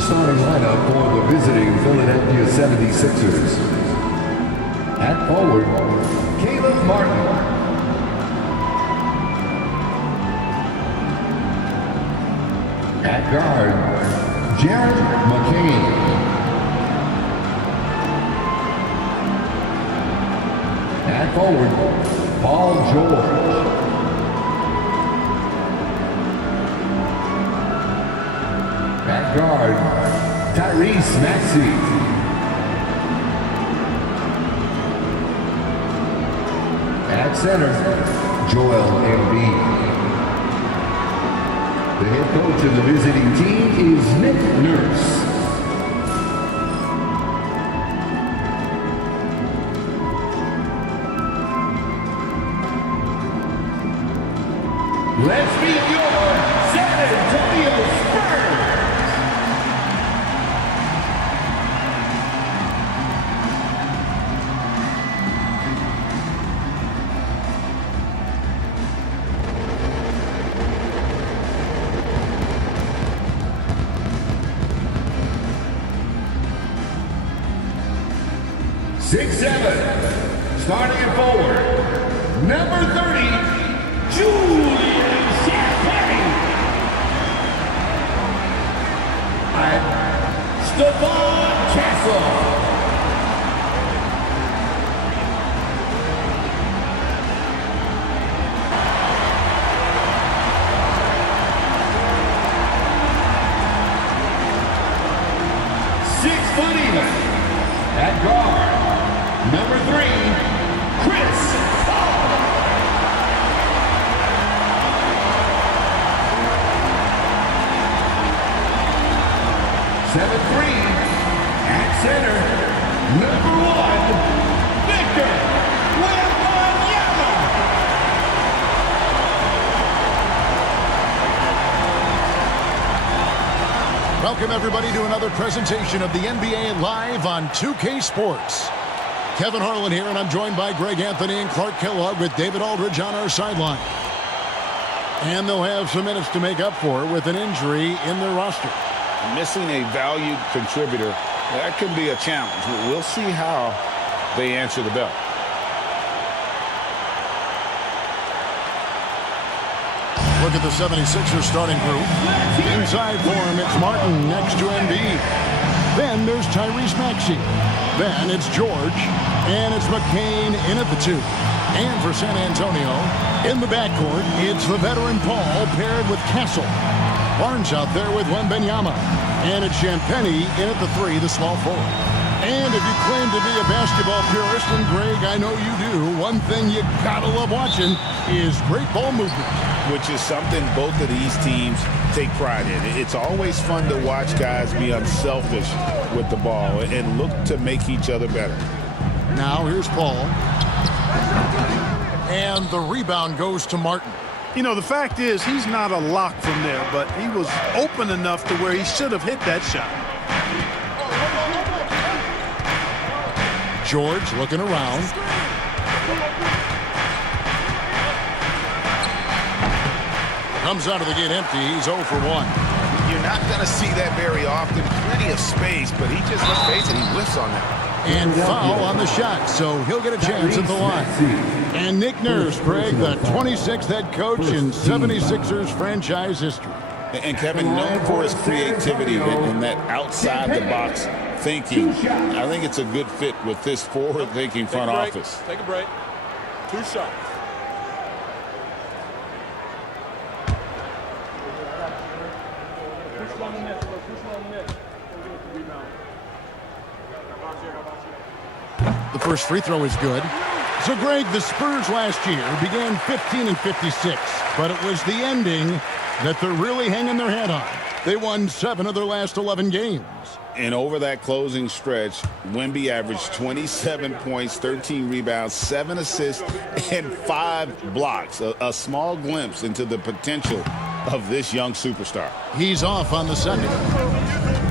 starting lineup for the visiting Philadelphia 76ers. At forward, Caleb Martin. At guard, Jared McCain. At forward, Paul George. At guard, Tyrese Maxey. At center, Joel Embiid. The head coach of the visiting team is Nick Nurse. Let's meet your San Antonio Spurs. Starting at forward, number 30, Julian Champagne. Stephon Castle. At guard, number 3, Chris Paul. 7'3", at center, number 1, Victor Wembanyama. Welcome, everybody, to another presentation of the NBA Live on 2K Sports. Kevin Harlan here, and I'm joined by Greg Anthony and Clark Kellogg with David Aldridge on our sideline. And they'll have some minutes to make up for with an injury in their roster. Missing a valued contributor, that can be a challenge. We'll see how they answer the bell. Look at the 76ers starting group. Inside for him, it's Martin next to Embiid. Then there's Tyrese Maxey. Then it's George. And it's McCain in at the 2. And for San Antonio, in the backcourt, it's the veteran Paul paired with Castle. Barnes out there with Wembanyama. And it's Champagnie in at the 3, the small forward. And if you claim to be a basketball purist, and Greg, I know you do, one thing you gotta love watching is great ball movement. Which is something both of these teams take pride in. It's always fun to watch guys be unselfish with the ball and look to make each other better. Now here's Paul. And the rebound goes to Martin. You know, the fact is he's not a lock from there, but he was open enough to where he should have hit that shot. George looking around. Comes out of the gate empty. He's 0 for 1. You're not going to see that very often. Plenty of space, but he just, let's face it, he whiffs on that. And foul on the shot, so he'll get a chance at the line. And Nick Nurse, Greg, the 26th head coach in 76ers franchise history. And Kevin, known for his creativity and that outside-the-box thinking, I think it's a good fit with this forward-thinking front office. Take a break. 2 shots. The first free throw is good. So, Greg, the Spurs last year began 15-56, but it was the ending that they're really hanging their head on. They won 7 of their last 11 games. And over that closing stretch, Wemby averaged 27 points, 13 rebounds, 7 assists, and 5 blocks. A small glimpse into the potential of this young superstar. He's off on the second.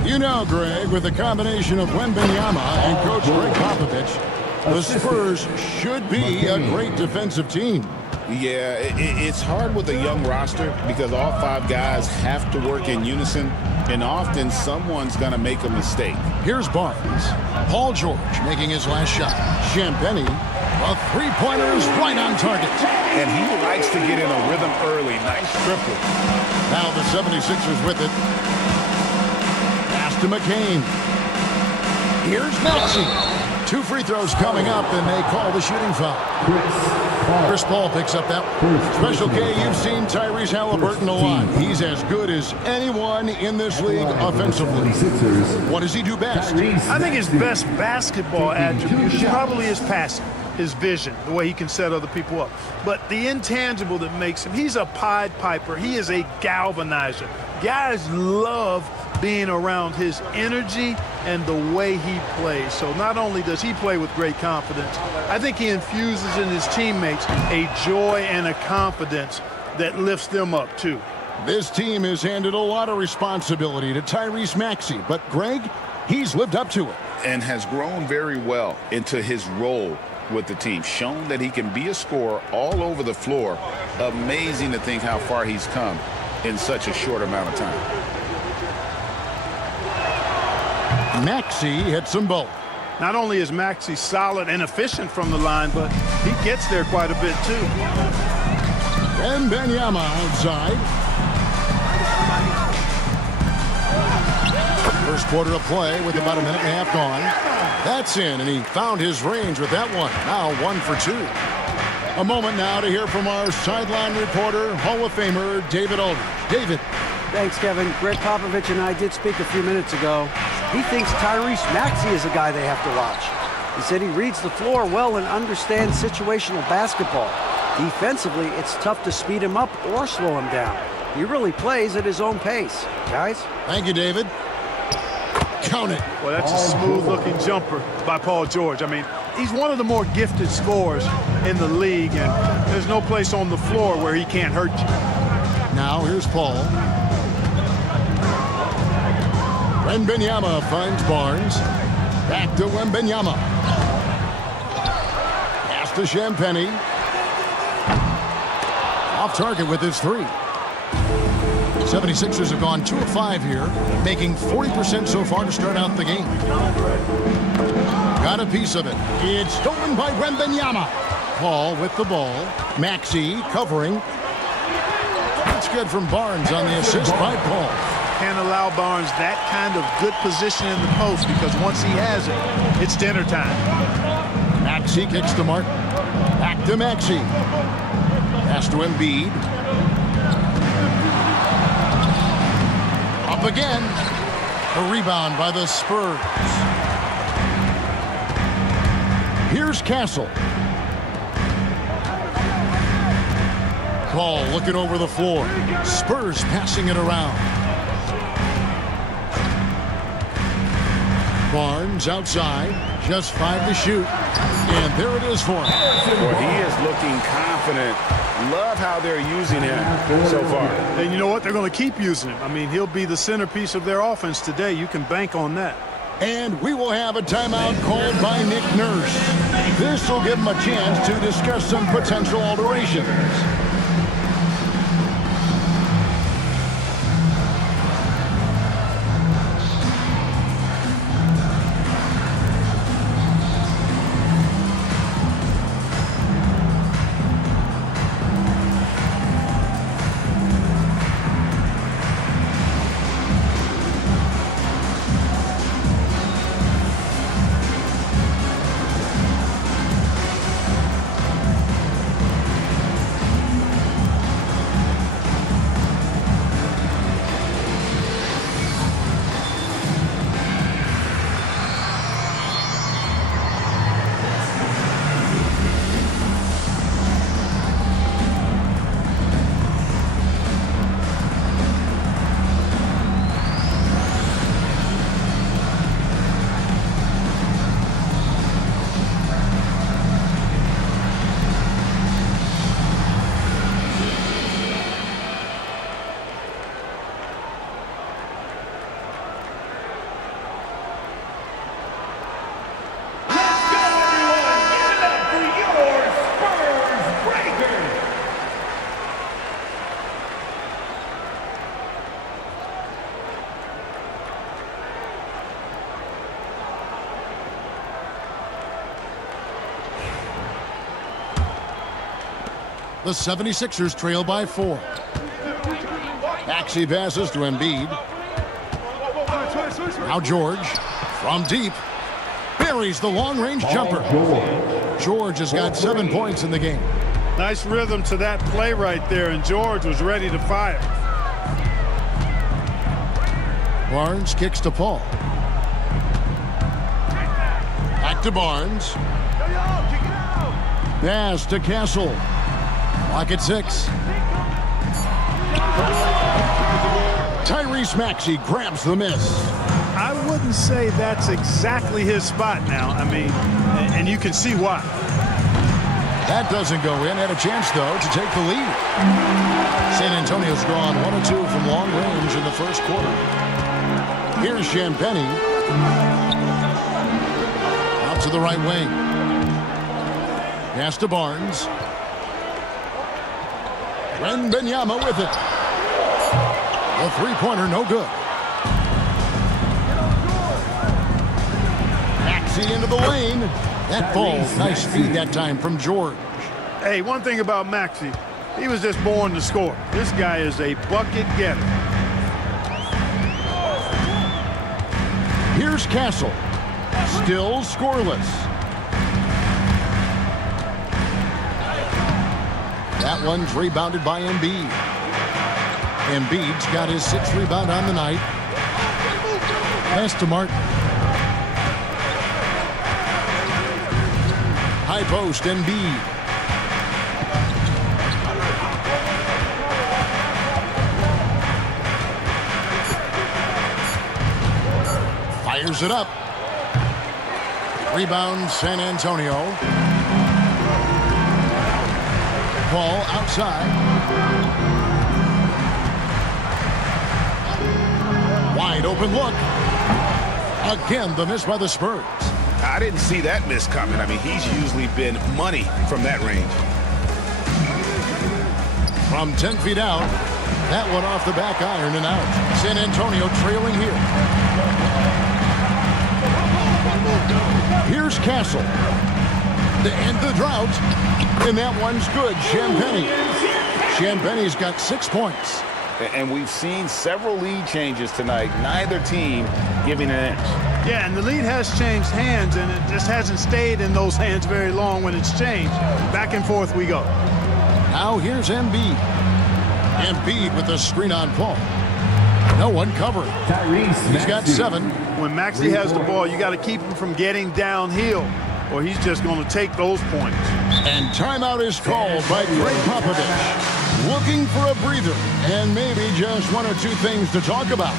You know, Greg, with the combination of Wembanyama and Coach Greg Popovich, the Spurs should be a great defensive team. Yeah, it's hard with a young roster because all 5 guys have to work in unison. And often someone's going to make a mistake. Here's Barnes. Paul George making his last shot. Champagny, a three-pointer is right on target. And he likes to get in a rhythm early. Nice triple. Now the 76ers with it. Pass to McCain. Here's Maxey. 2 free throws coming up, and they call the shooting foul. Chris Paul picks up that one. Special K, you've seen Tyrese Halliburton a lot. He's as good as anyone in this league offensively. What does he do best? I think his best basketball attribute is probably his passing, his vision, the way he can set other people up. But the intangible that makes him, he's a Pied Piper. He is a galvanizer. Guys love being around his energy and the way he plays. So not only does he play with great confidence, I think he infuses in his teammates a joy and a confidence that lifts them up too. This team has handed a lot of responsibility to Tyrese Maxey, but Greg, he's lived up to it. And has grown very well into his role with the team. Shown that he can be a scorer all over the floor. Amazing to think how far he's come in such a short amount of time. Maxey hits them both. Not only is Maxey solid and efficient from the line, but he gets there quite a bit too. Wembanyama outside. First quarter of play with about a minute and a half gone. That's in, and he found his range with that one. Now 1 for 2. A moment now to hear from our sideline reporter, Hall of Famer David Aldridge. David. Thanks, Kevin. Greg Popovich and I did speak a few minutes ago. He thinks Tyrese Maxey is a guy they have to watch. He said he reads the floor well and understands situational basketball. Defensively, it's tough to speed him up or slow him down. He really plays at his own pace. Guys? Thank you, David. Count it. Well, that's a smooth-looking jumper by Paul George. I mean, he's one of the more gifted scorers in the league, and there's no place on the floor where he can't hurt you. Now here's Paul. Wembanyama finds Barnes. Back to Wembanyama. Pass to Champagny. Off target with his 3. 76ers have gone 2 of 5 here, making 40% so far to start out the game. Got a piece of it. It's stolen by Wembanyama. Paul with the ball. Maxey covering. That's good from Barnes on the assist by Paul. Can't allow Barnes that kind of good position in the post, because once he has it, it's dinner time. Maxey kicks to Martin. Back to Maxey. Pass to Embiid. Up again. A rebound by the Spurs. Here's Castle. Paul looking over the floor. Spurs passing it around. Barnes outside, just 5 to shoot, and there it is for him. Well, he is looking confident. Love how they're using him so far. And you know what? They're going to keep using him. I mean, he'll be the centerpiece of their offense today. You can bank on that. And we will have a timeout called by Nick Nurse. This will give him a chance to discuss some potential alterations. The 76ers trail by 4. Maxey passes to Embiid. Now George from deep buries the long-range jumper. George has got 7 points in the game. Nice rhythm to that play right there, and George was ready to fire. Barnes kicks to Paul. Back to Barnes. Pass to Castle. Clock at 6. Tyrese Maxey grabs the miss. I wouldn't say that's exactly his spot now. I mean, and you can see why. That doesn't go in. Had a chance, though, to take the lead. San Antonio's drawn 1 or 2 from long range in the first quarter. Here's Champagny. Out to the right wing. Pass to Barnes. Wembanyama with it. The three-pointer, no good. Maxey into the lane. That falls. Nice feed that time from George. Hey, one thing about Maxey, he was just born to score. This guy is a bucket getter. Here's Castle. Still scoreless. That one's rebounded by Embiid. Embiid's got his 6th rebound on the night. Pass to Martin. High post, Embiid. Fires it up. Rebound, San Antonio. Ball outside. Wide open look. Again, the miss by the Spurs. I didn't see that miss coming. I mean, he's usually been money from that range. From 10 feet out, that one off the back iron and out. San Antonio trailing here. Here's Castle. To end the drought. And that one's good. Champagny's got 6 points. And we've seen several lead changes tonight. Neither team giving an inch. Yeah, and the lead has changed hands, and it just hasn't stayed in those hands very long when it's changed. Back and forth we go. Now here's Embiid. Embiid with the screen on Paul. No one covering. He's got 7. When Maxey has the ball, you got to keep him from getting downhill, or he's just going to take those points. And timeout is called by Greg Popovich. Looking for a breather and maybe just 1 or 2 things to talk about.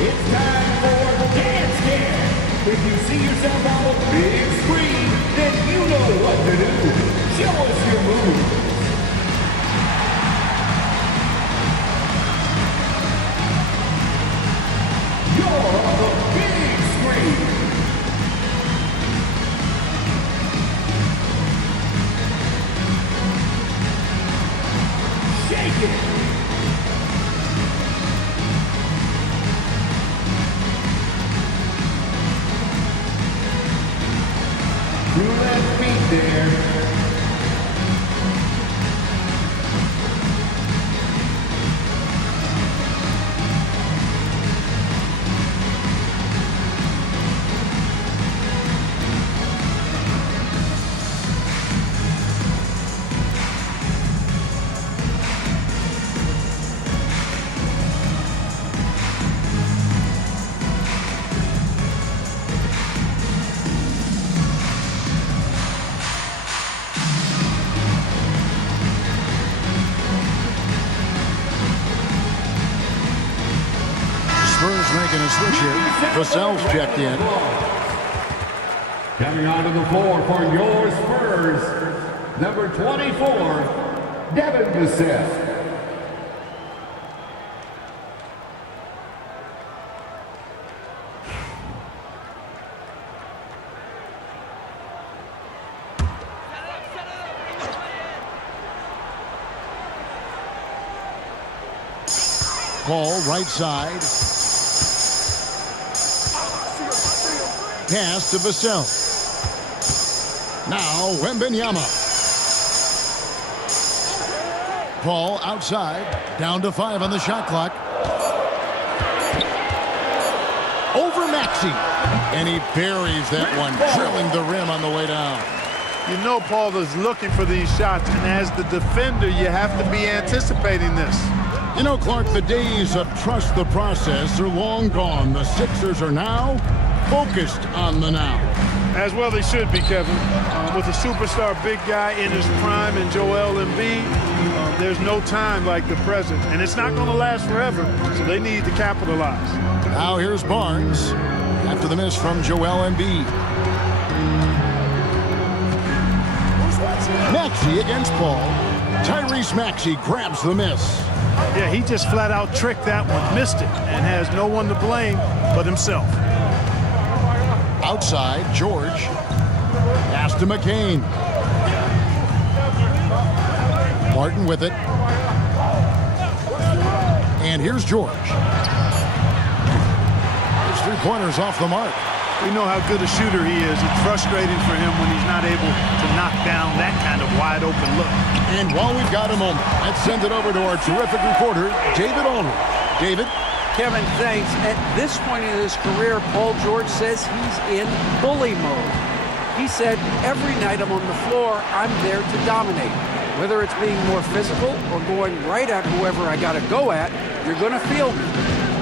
It's time for Dance Camp. If you see yourself on a big screen, then you know what to do. Show us your moves. You're on the big screen. Shake it. Through that feet there. Spurs making a switch here. Vassell's checked in. Coming onto the floor for your Spurs, number 24, Devin Vassell. Paul, right side. Pass to Vassell. Now Wembanyama. Paul outside. Down to 5 on the shot clock. Over Maxey. And he buries that one, drilling the rim on the way down. You know Paul is looking for these shots, and as the defender, you have to be anticipating this. You know, Clark, the days of trust the process are long gone. The Sixers are now focused on the now. As well they should be, Kevin. With a superstar big guy in his prime and Joel Embiid, there's no time like the present. And it's not going to last forever, so they need to capitalize. Now here's Barnes after the miss from Joel Embiid. Maxey against Paul. Tyrese Maxey grabs the miss. Yeah, he just flat out tricked that one, missed it, and has no one to blame but himself. Outside, George. Pass to McCain. Martin with it. And here's George. His three-pointers off the mark. We know how good a shooter he is. It's frustrating for him when he's not able to knock down that kind of wide-open look. And while we've got a moment, let's send it over to our terrific reporter, David Aldridge. David? Kevin, thanks. At this point in his career, Paul George says he's in bully mode. He said, every night I'm on the floor, I'm there to dominate. Whether it's being more physical or going right at whoever I got to go at, you're going to feel me.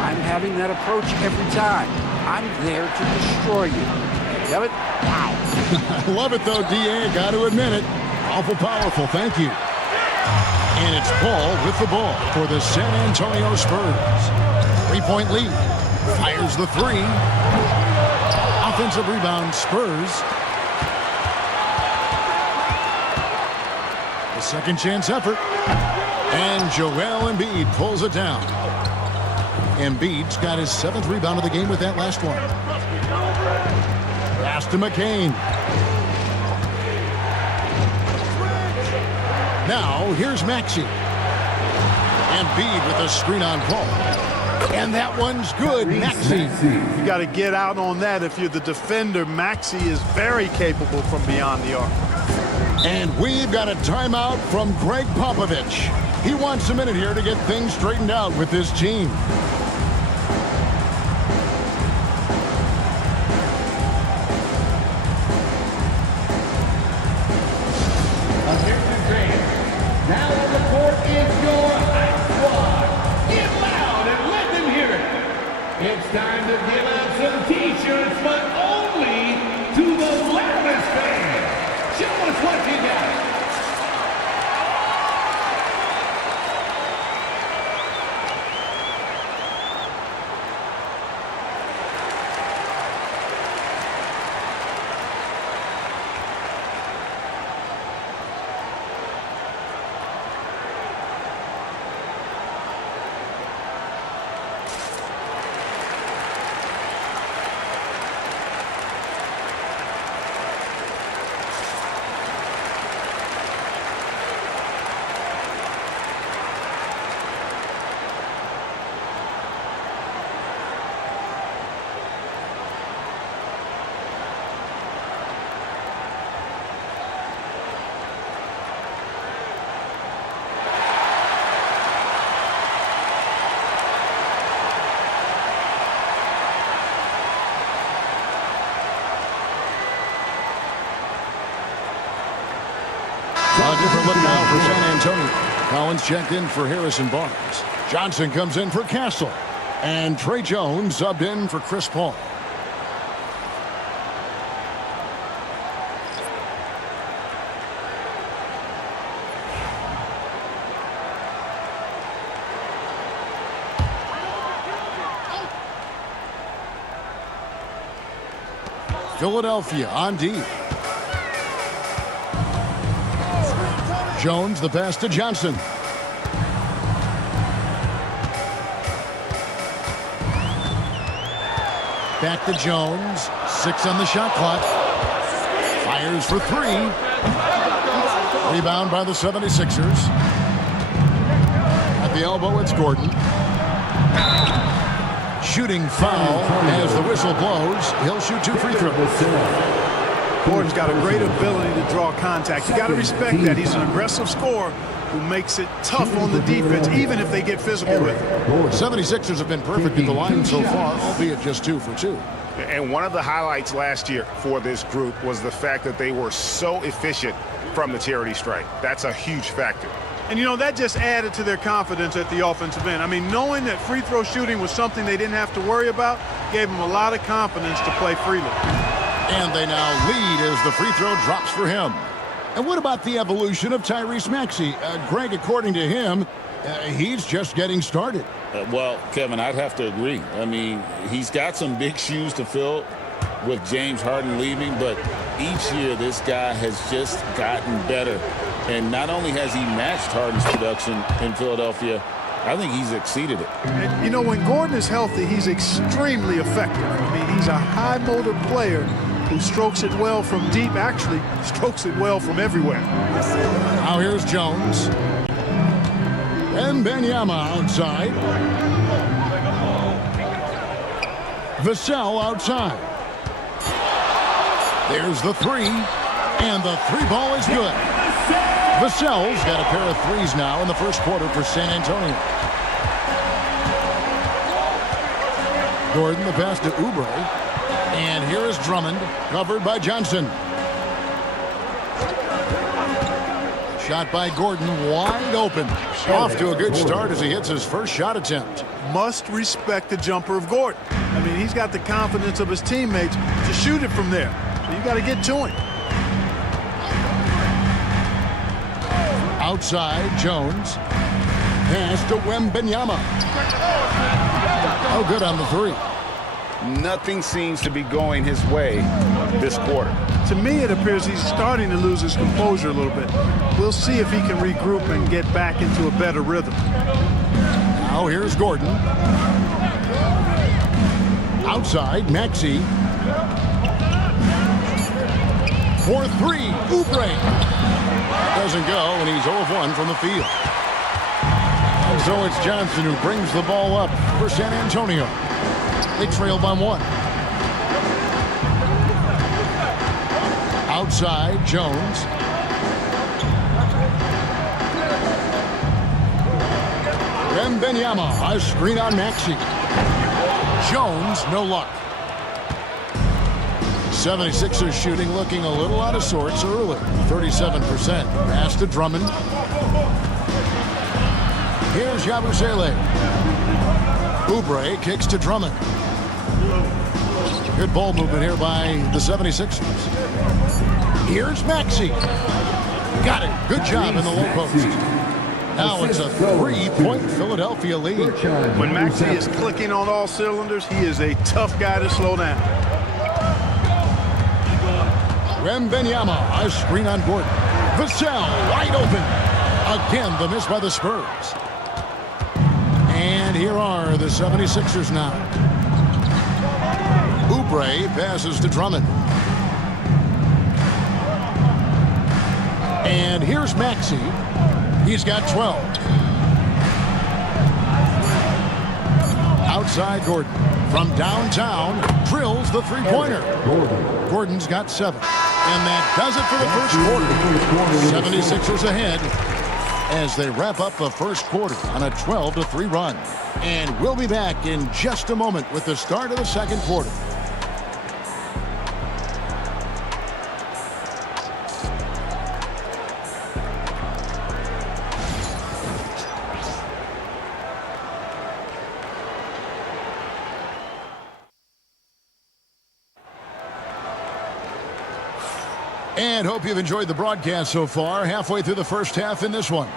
I'm having that approach every time. I'm there to destroy you. Kevin? Wow. I love it, though, D.A. Got to admit it. Awful powerful. Thank you. And it's Paul with the ball for the San Antonio Spurs. 3-point lead. Fires the three. Offensive rebound, Spurs. The second chance effort. And Joel Embiid pulls it down. Embiid's got his 7th rebound of the game with that last one. Pass to McCain. Now, here's Maxey. Embiid with a screen on Paul. And that one's good. Maxey. You got to get out on that if you're the defender. Maxey is very capable from beyond the arc. And we've got a timeout from Greg Popovich. He wants a minute here to get things straightened out with this team. Now on the court is your hype squad. Get loud and let them hear it. It's time to give out some t-shirts, but only to the loudest fans. Show us what you got. A different look now for San Antonio. Collins checked in for Harrison Barnes. Johnson comes in for Castle. And Trey Jones subbed in for Chris Paul. Philadelphia on D. Jones, the pass to Johnson. Back to Jones. 6 on the shot clock. Fires for 3. Rebound by the 76ers. At the elbow, it's Gordon. shooting foul as the whistle blows. He'll shoot 2 free throws. Gordon's got a great ability to draw contact. You got to respect that. He's an aggressive scorer who makes it tough on the defense, even if they get physical with him. 76ers have been perfect at the line so far, albeit just 2 for 2. And one of the highlights last year for this group was the fact that they were so efficient from the charity stripe. That's a huge factor. And, you know, that just added to their confidence at the offensive end. I mean, knowing that free throw shooting was something they didn't have to worry about gave them a lot of confidence to play freely. And they now lead as the free throw drops for him. And what about the evolution of Tyrese Maxey? Greg, according to him, he's just getting started. Well, Kevin, I'd have to agree. I mean, he's got some big shoes to fill with James Harden leaving, but each year this guy has just gotten better. And not only has he matched Harden's production in Philadelphia, I think he's exceeded it. And, you know, when Gordon is healthy, he's extremely effective. I mean, he's a high-motor player who strokes it well from deep, actually strokes it well from everywhere. Now here's Jones. And Wembanyama outside. Vassell outside. There's the 3. And the 3 ball is good. Vassell's got a pair of 3s now in the first quarter for San Antonio. Gordon, the pass to Oubre. And here is Drummond, covered by Johnson. Shot by Gordon, wide open. Off to a good start as he hits his first shot attempt. Must respect the jumper of Gordon. I mean, he's got the confidence of his teammates to shoot it from there. So you got to get to him. Outside, Jones. Pass to Wembanyama. Oh, good on the 3. Nothing seems to be going his way this quarter. To me, it appears he's starting to lose his composure a little bit. We'll see if he can regroup and get back into a better rhythm. Now here's Gordon. Outside, Maxey. For 3, Oubre. Doesn't go, and he's 0 of 1 from the field. And so it's Johnson who brings the ball up for San Antonio. They trail by 1. Outside, Jones. Wembanyama, a screen on Maxey. Jones, no luck. 76ers shooting looking a little out of sorts early. 37%. Pass to Drummond. Here's Yabusele. Oubre kicks to Drummond. Good ball movement here by the 76ers. Here's Maxey. Got it. Good job in the low post. Now it's a 3-point Philadelphia lead. When Maxey is clicking on all cylinders, he is a tough guy to slow down. Wembanyama, a screen on Gordon. Vassell, wide open. Again, the miss by the Spurs. And here are the 76ers now. Oubre passes to Drummond. And here's Maxey. He's got 12. Outside Gordon. From downtown, drills the 3-pointer. Gordon's got 7. And that does it for the first quarter. 76ers ahead as they wrap up the first quarter on a 12-3 run. And we'll be back in just a moment with the start of the second quarter. And hope you've enjoyed the broadcast so far. Halfway through the first half in this one.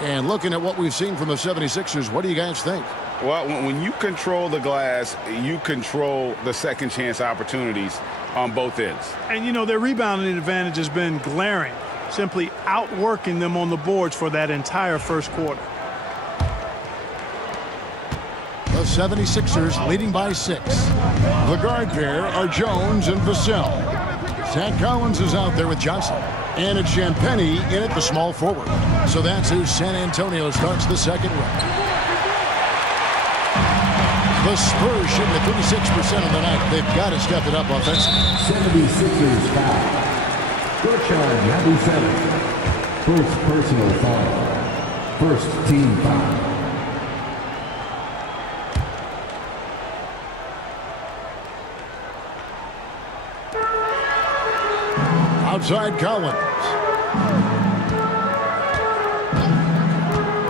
And looking at what we've seen from the 76ers, what do you guys think? Well, when you control the glass, you control the second chance opportunities on both ends. And, you know, their rebounding advantage has been glaring, simply outworking them on the boards for that entire first quarter. The 76ers leading by 6. The guard pair are Jones and Vassell. Zach Collins is out there with Johnson. And it's Champagnie in at the small forward. So that's who San Antonio starts the second round. The Spurs shooting at 36% of the night. They've got to step it up offensively. 76ers foul. First charge, number 7. First personal foul. First team foul. Outside Collins.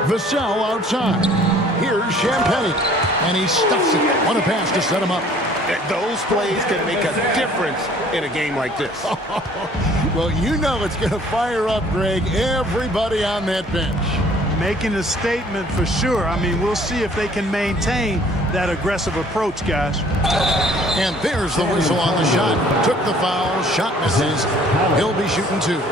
Vassell outside. Here's Champagne. And he stuffs it. What a pass to set him up. Those plays can make a difference in a game like this. Well, you know it's going to fire up, Greg, everybody on that bench. Making a statement for sure. I mean, we'll see if they can maintain that aggressive approach, guys. And there's the whistle on the shot. Took the foul. Shot misses. He'll be shooting 2.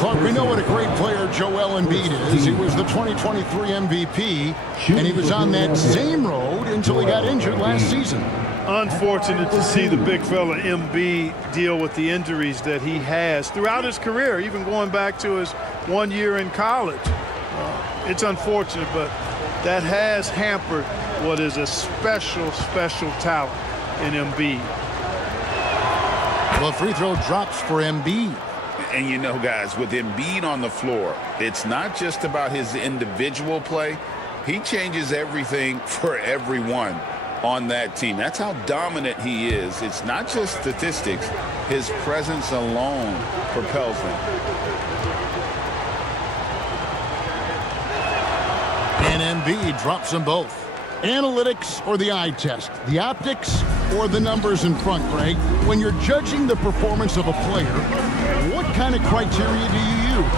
Clark, we know what a great player Joel Embiid is. He was the 2023 MVP, and he was on that same road until he got injured last season. Unfortunate to see the big fella Embiid deal with the injuries that he has throughout his career, even going back to his 1 year in college. It's unfortunate, but that has hampered what is a special talent in Embiid. Well, free throw drops for Embiid. And you know, guys, with Embiid on the floor, it's not just about his individual play. He changes everything for everyone on that team. That's how dominant he is. It's not just statistics. His presence alone propels them. And Embiid drops them both. Analytics or the eye test? The optics or the numbers in front, Greg? When you're judging the performance of a player, what kind of criteria do you use?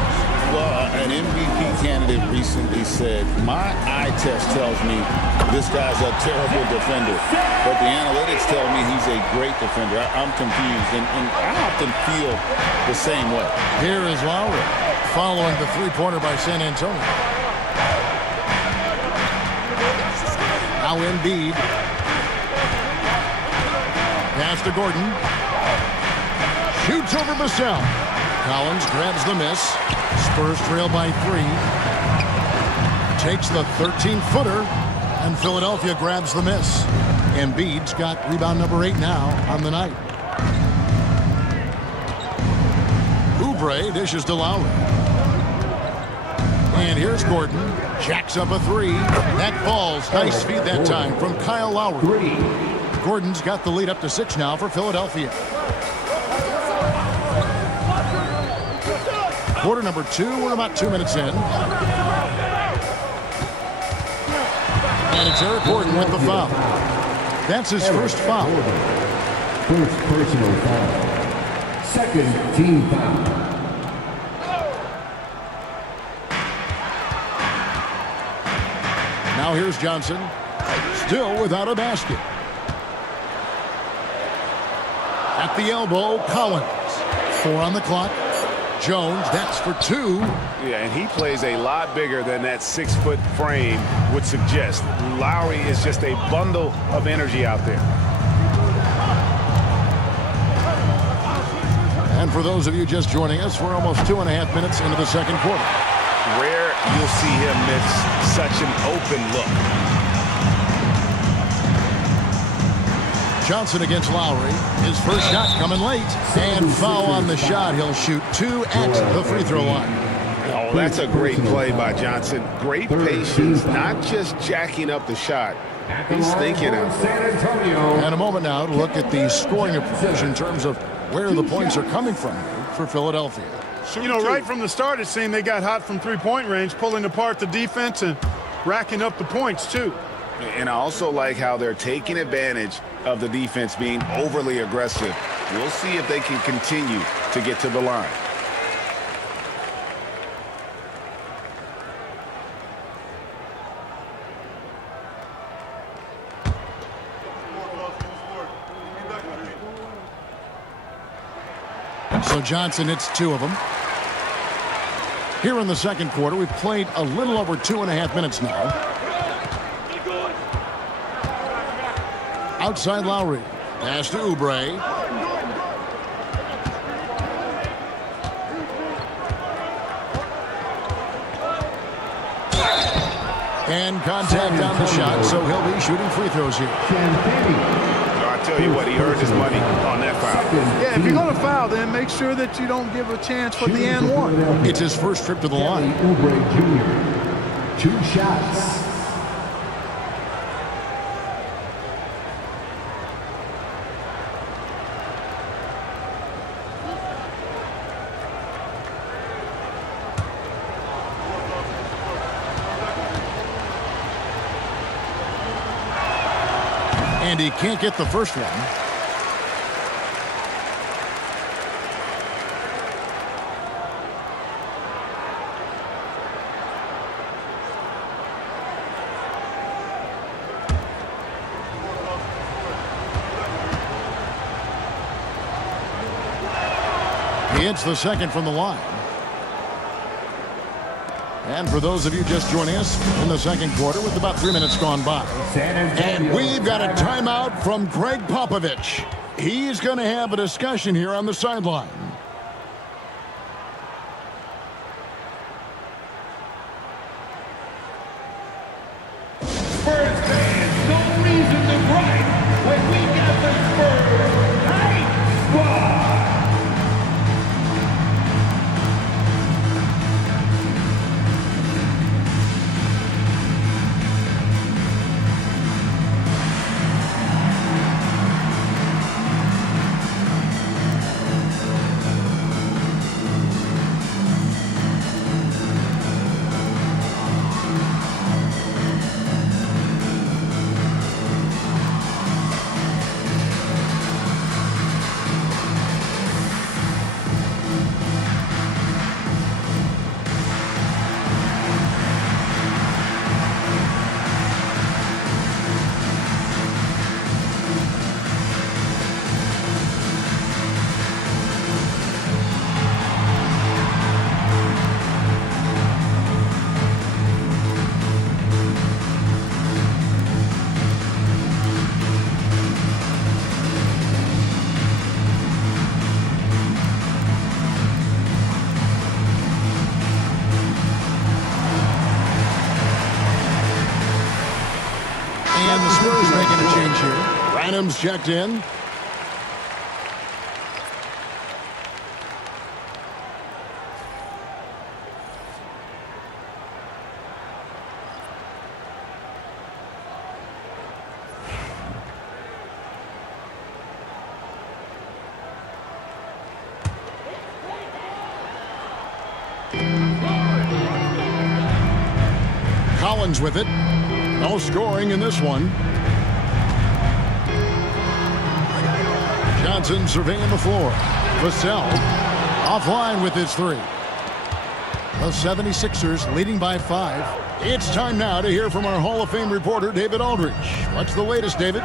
Well, an MVP candidate recently said, my eye test tells me this guy's a terrible defender, but the analytics tell me he's a great defender. I'm confused, and I often feel the same way. Here is Lowry following the three-pointer by San Antonio. Now Embiid. Pass to Gordon. Shoots over Vassell. Collins grabs the miss. Spurs trail by 3. Takes the 13-footer. And Philadelphia grabs the miss. Embiid's got rebound number 8 now on the night. Oubre dishes to Lowry. And here's Gordon. Jacks up a 3. That falls. Nice feed that time from Kyle Lowry. Gordon's got the lead up to 6 now for Philadelphia. Quarter number 2. We're about 2 minutes in. And it's Eric Gordon with the foul. That's his first foul. First personal foul. Second team foul. Now here's Johnson. Still without a basket. At the elbow, Collins. 4 on the clock. Jones, that's for 2. Yeah, and he plays a lot bigger than that 6-foot frame would suggest. Lowry is just a bundle of energy out there. And for those of you just joining us, we're almost 2.5 minutes into the second quarter. Rare you'll see him miss such an open look. Johnson against Lowry. His first shot coming late. And foul on the shot. He'll shoot 2 at the free throw line. Oh, that's a great play by Johnson. Great patience, not just jacking up the shot. He's thinking of it. And a moment now to look at the scoring approach in terms of where the points are coming from for Philadelphia. You know, right from the start, it seemed they got hot from three-point range, pulling apart the defense and racking up the points, too. And I also like how they're taking advantage of the defense being overly aggressive. We'll see if they can continue to get to the line. So Johnson hits 2 of them. Here in the second quarter, we've played a little over 2.5 minutes now. Outside Lowry. Pass to Oubre. And contact on the shot, so he'll be shooting free throws here. I tell you what, he earned his money on that foul. Yeah, if you're going to foul, then make sure that you don't give a chance for the and one. It's his first trip to the line. Jr. 2 shots. And he can't get the first one. He hits the second from the line. And for those of you just joining us in the second quarter with about 3 minutes gone by. And we've got a timeout from Greg Popovich. He's going to have a discussion here on the sideline. Spurs fans, no reason to gripe when we got the Spurs Hype Squad. And the Spurs making a change here. Branham's checked in. Collins with it. No scoring in this one. Johnson surveying the floor. Vassell offline with his three. The 76ers leading by 5. It's time now to hear from our Hall of Fame reporter, David Aldridge. What's the latest, David?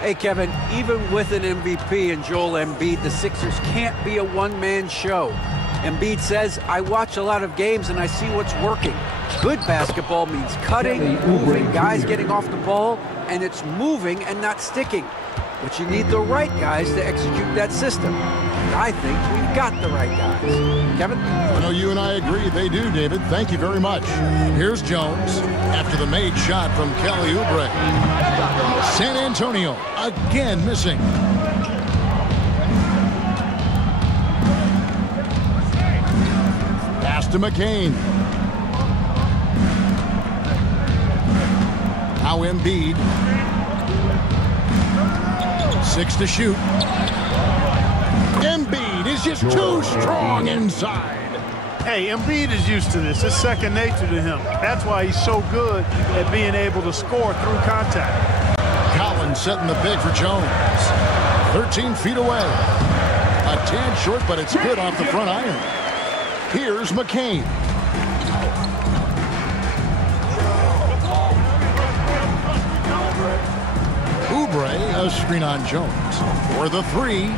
Hey, Kevin, even with an MVP and Joel Embiid, the Sixers can't be a one-man show. Embiid says, I watch a lot of games and I see what's working. Good basketball means cutting, moving, guys getting off the ball, and it's moving and not sticking. But you need the right guys to execute that system. And I think we've got the right guys. Kevin? I know you and I agree they do, David. Thank you very much. Here's Jones after the made shot from Kelly Oubre. San Antonio again missing. Pass to McCain. Now Embiid. 6 to shoot. Embiid is just too strong inside. Hey, Embiid is used to this. It's second nature to him. That's why he's so good at being able to score through contact. Collins setting the big for Jones. 13 feet away. A tad short, but it's good off the front iron. Here's McCain. Oubre, a screen on Jones. For the 3.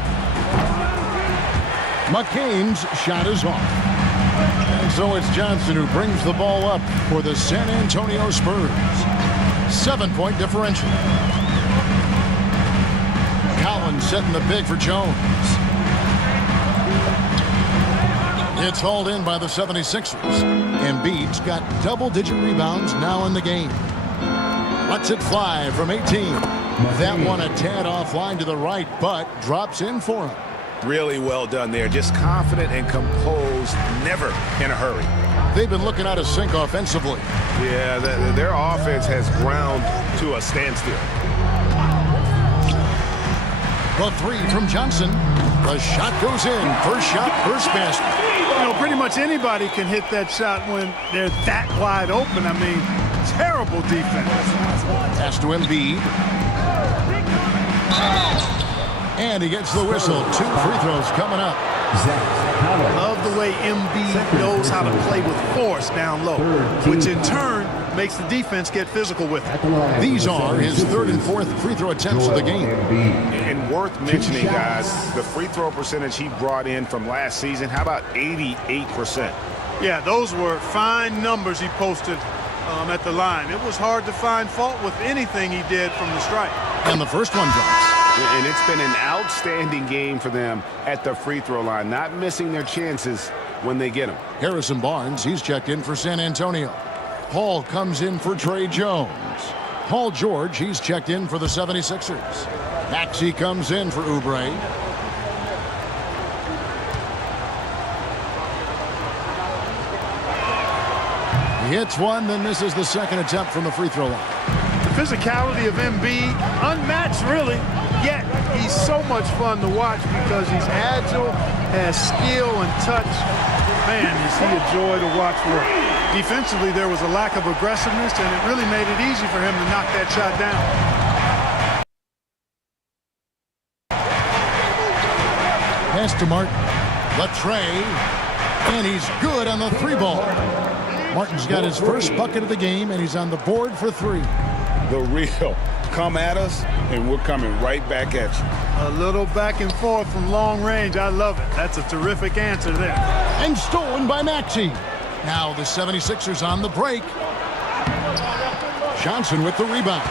McCain's shot is off. And so it's Johnson who brings the ball up for the San Antonio Spurs. 7-point differential. Collins setting the big for Jones. It's hauled in by the 76ers. Embiid's got double-digit rebounds now in the game. Lets it fly from 18. That one a tad offline to the right, but drops in for him. Really well done there. Just confident and composed, never in a hurry. They've been looking out of sync offensively. Yeah, their offense has ground to a standstill. The three from Johnson. The shot goes in. First shot, first basket. You know, pretty much anybody can hit that shot when they're that wide open. I mean, terrible defense. Pass to Embiid. And he gets the whistle. 2 free throws coming up. Love the way Embiid knows how to play with force down low, which in turn makes the defense get physical with it. These are his 3rd and 4th free throw attempts of the game. And worth mentioning, guys, the free throw percentage he brought in from last season, how about 88%? Yeah, those were fine numbers he posted at the line. It was hard to find fault with anything he did from the stripe. And the first one drops. And it's been an outstanding game for them at the free throw line, not missing their chances when they get them. Harrison Barnes, he's checked in for San Antonio. Paul comes in for Trey Jones. Paul George, he's checked in for the 76ers. Maxey comes in for Oubre. He hits one, then misses the second attempt from the free throw line. The physicality of Embiid, unmatched really, yet he's so much fun to watch because he's agile, has skill and touch. Man, is he a joy to watch work. Defensively, there was a lack of aggressiveness, and it really made it easy for him to knock that shot down. Pass to Martin. The tray. And he's good on the 3-ball. Martin's got his first bucket of the game, and he's on the board for 3. The real. Come at us, and we're coming right back at you. A little back and forth from long range. I love it. That's a terrific answer there. And stolen by Maxey. Now the 76ers on the break. Johnson with the rebound.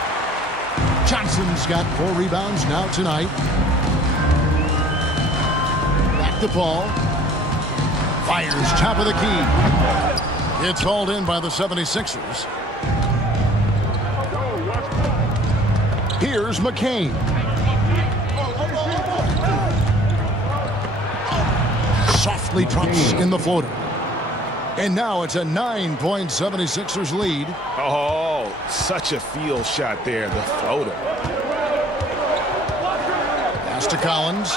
Johnson's got 4 rebounds now tonight. Back to Paul. Fires top of the key. It's hauled in by the 76ers. Here's McCain. Softly drops in the floater. And now it's a 9-point 76ers lead. Oh, such a field shot there, the floater. Pass to Collins.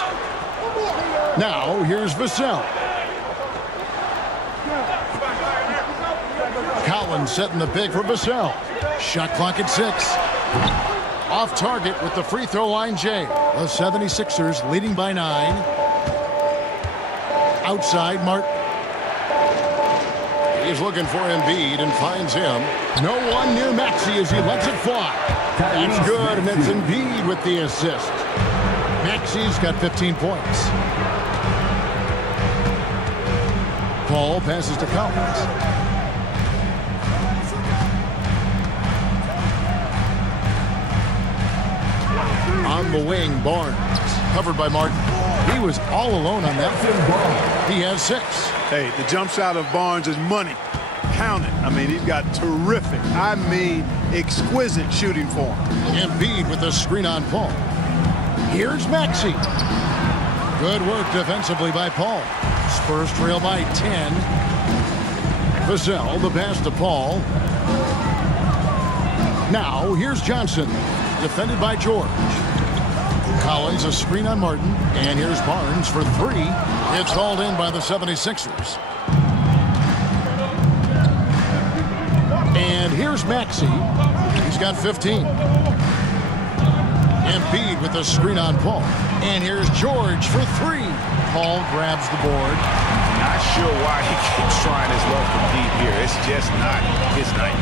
Now here's Vassell. Collins setting the pick for Vassell. Shot clock at 6. Off target with the free throw line, Jay. The 76ers leading by 9. Outside, Martin. He's looking for Embiid and finds him. No one near Maxey as he lets it fly. That's good, and it's Embiid with the assist. Maxey's got 15 points. Paul passes to Collins. On the wing, Barnes. Covered by Martin. He was all alone on that. He has 6. Hey, the jump shot of Barnes is money. Count it. I mean, he's got terrific, I mean, exquisite shooting form. Embiid with the screen on Paul. Here's Maxey. Good work defensively by Paul. Spurs trail by 10. Vassell, the pass to Paul. Now, here's Johnson. Defended by George. Collins, a screen on Martin. And here's Barnes for 3. It's hauled in by the 76ers. And here's Maxey. He's got 15. Embiid with the screen on Paul. And here's George for 3. Paul grabs the board. Not sure why he keeps trying his luck from deep here. It's just not his night.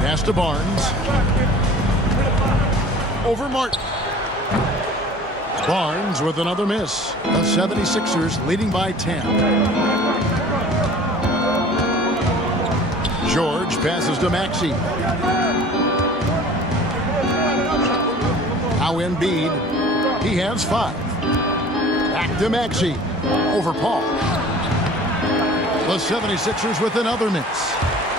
Pass to Barnes. Over Martin. Barnes with another miss. The 76ers leading by 10. George passes to Maxey. Now Embiid. He has 5. Back to Maxey. Over Paul. The 76ers with another miss.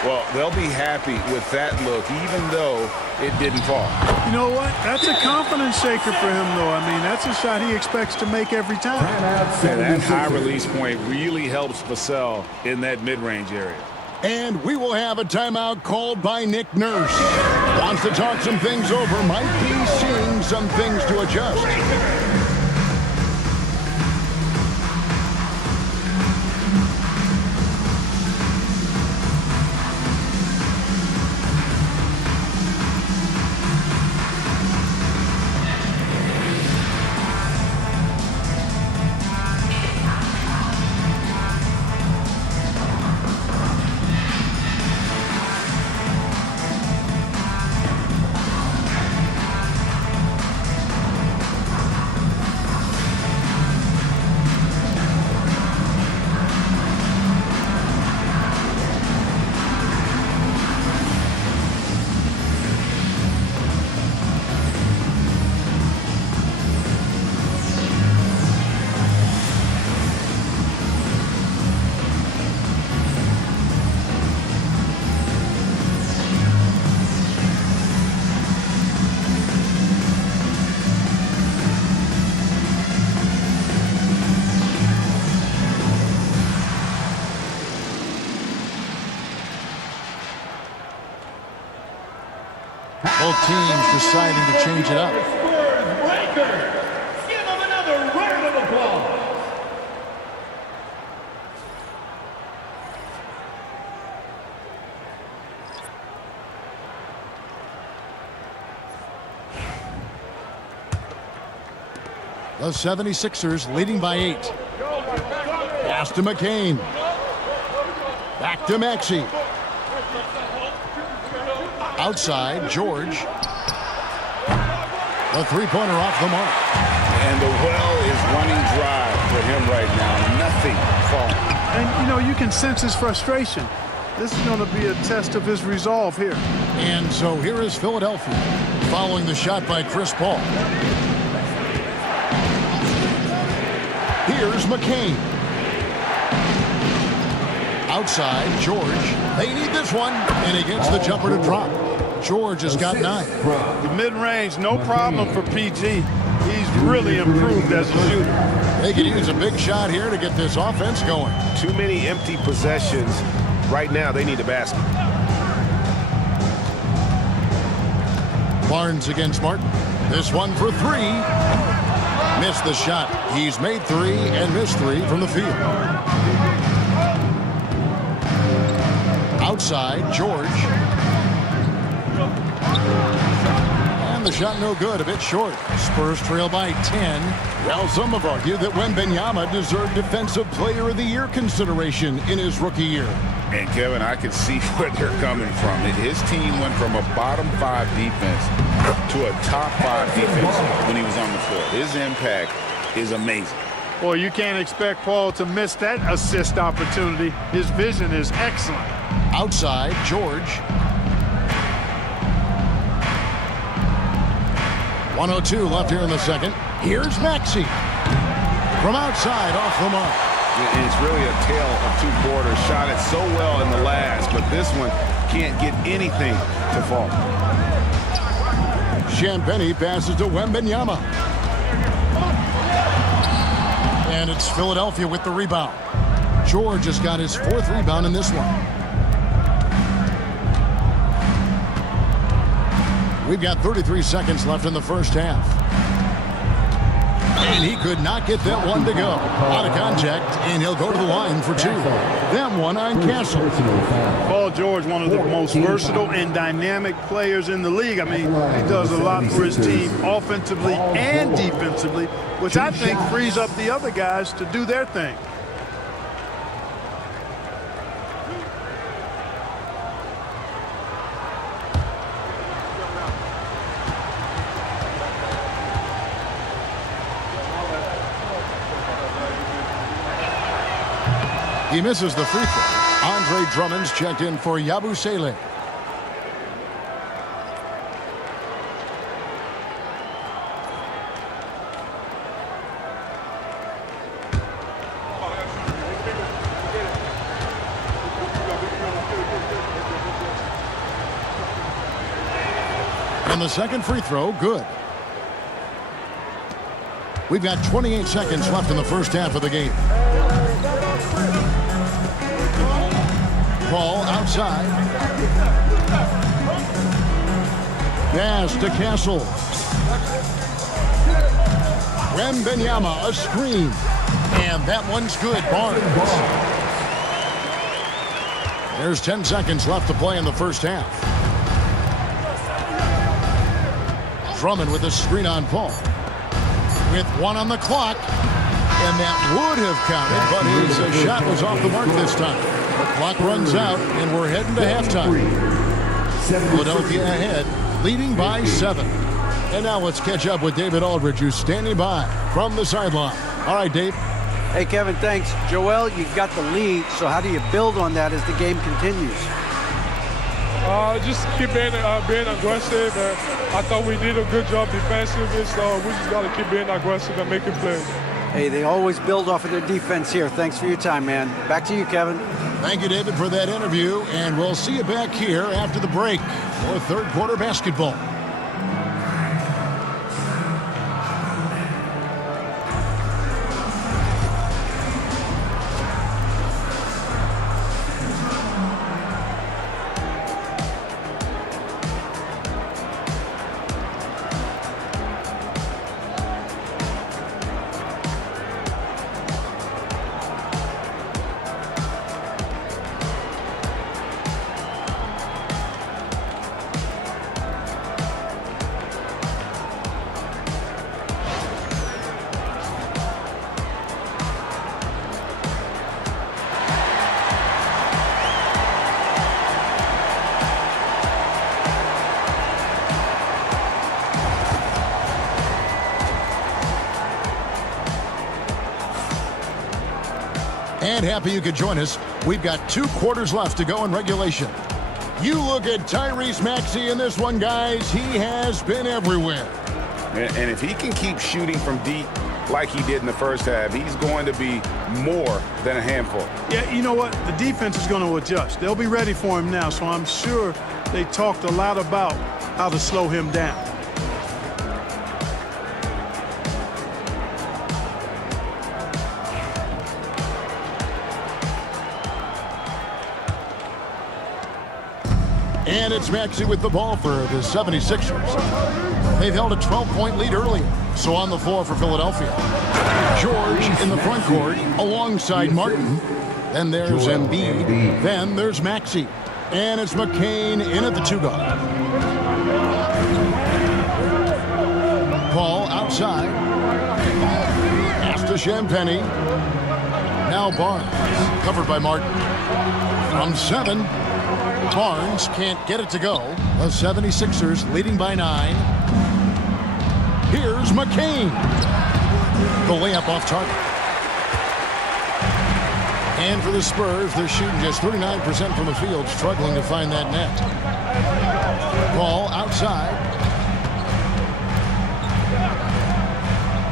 Well, they'll be happy with that look, even though it didn't fall. You know what? That's a confidence shaker for him, though. I mean, that's a shot he expects to make every time. And that high release point really helps Vassell in that mid-range area. And we will have a timeout called by Nick Nurse. Wants to talk some things over. Might be seeing some things to adjust. Both teams deciding to change it up. Spurs breaker. Give them another round of applause. The 76ers leading by 8. Pass to McCain. Back to Maxey. Outside, George. The three-pointer off the mark. And the well is running dry for him right now. Nothing falling. And, you know, you can sense his frustration. This is going to be a test of his resolve here. And so here is Philadelphia following the shot by Chris Paul. Here's McCain. Outside, George. They need this one. And he gets the jumper to drop. George has got 9. The mid-range, no problem for PG. He's really improved as a shooter. They could use a big shot here to get this offense going. Too many empty possessions. Right now, they need a basket. Barnes against Martin. This one for 3. Missed the shot. He's made 3 and missed 3 from the field. Outside, George. And the shot no good, a bit short. Spurs trail by 10. Well, some have argued that Wembanyama deserved Defensive Player of the Year consideration in his rookie year. And, Kevin, I can see where they're coming from. His team went from a bottom 5 defense to a top 5 defense when he was on the floor. His impact is amazing. Boy, you can't expect Paul to miss that assist opportunity. His vision is excellent. Outside, George. 1:02 left here in the second. Here's Maxey. From outside, off the mark. It's really a tale of 2 quarters. Shot it so well in the last, but this one can't get anything to fall. Champagny passes to Wembanyama. And it's Philadelphia with the rebound. George has got his 4th rebound in this one. We've got 33 seconds left in the first half. And he could not get that one to go. Out of contact, and he'll go to the line for 2. That one on Castle. Paul George, one of the most versatile and dynamic players in the league. I mean, he does a lot for his team offensively and defensively, which I think frees up the other guys to do their thing. He misses the free throw. Andre Drummond's checked in for Yabusele. And the second free throw, good. We've got 28 seconds left in the first half of the game. Ball outside. Pass to Castle. Wembanyama, a screen. And that one's good. Barnes. There's 10 seconds left to play in the first half. Drummond with a screen on Paul. With 1 on the clock. And that would have counted, but his shot was off the mark this time. The clock runs out, and we're heading to halftime. Philadelphia ahead, leading by 7. And now let's catch up with David Aldridge, who's standing by from the sideline. All right, Dave. Hey, Kevin, thanks. Joel, you've got the lead, so how do you build on that as the game continues? Just keep being aggressive. I thought we did a good job defensively, so we just got to keep being aggressive and making plays. Hey, they always build off of their defense here. Thanks for your time, man. Back to you, Kevin. Thank you, David, for that interview, and we'll see you back here after the break for third quarter basketball. And happy you could join us. We've got 2 quarters left to go in regulation. You look at Tyrese Maxey in this one, guys. He has been everywhere. And if he can keep shooting from deep like he did in the first half, he's going to be more than a handful. Yeah, you know what? The defense is going to adjust. They'll be ready for him now, so I'm sure they talked a lot about how to slow him down. And it's Maxey with the ball for the 76ers. They've held a 12-point lead earlier. So on the floor for Philadelphia. George in the front court alongside Martin. Then there's Embiid. Then there's Maxey. And it's McCain in at the 2-guard. Paul outside. Pass to Champagny. Now Barnes. Covered by Martin. From 7. Barnes can't get it to go. The 76ers leading by 9. Here's McCain. The layup off target. And for the Spurs, they're shooting just 39% from the field, struggling to find that net. Ball outside.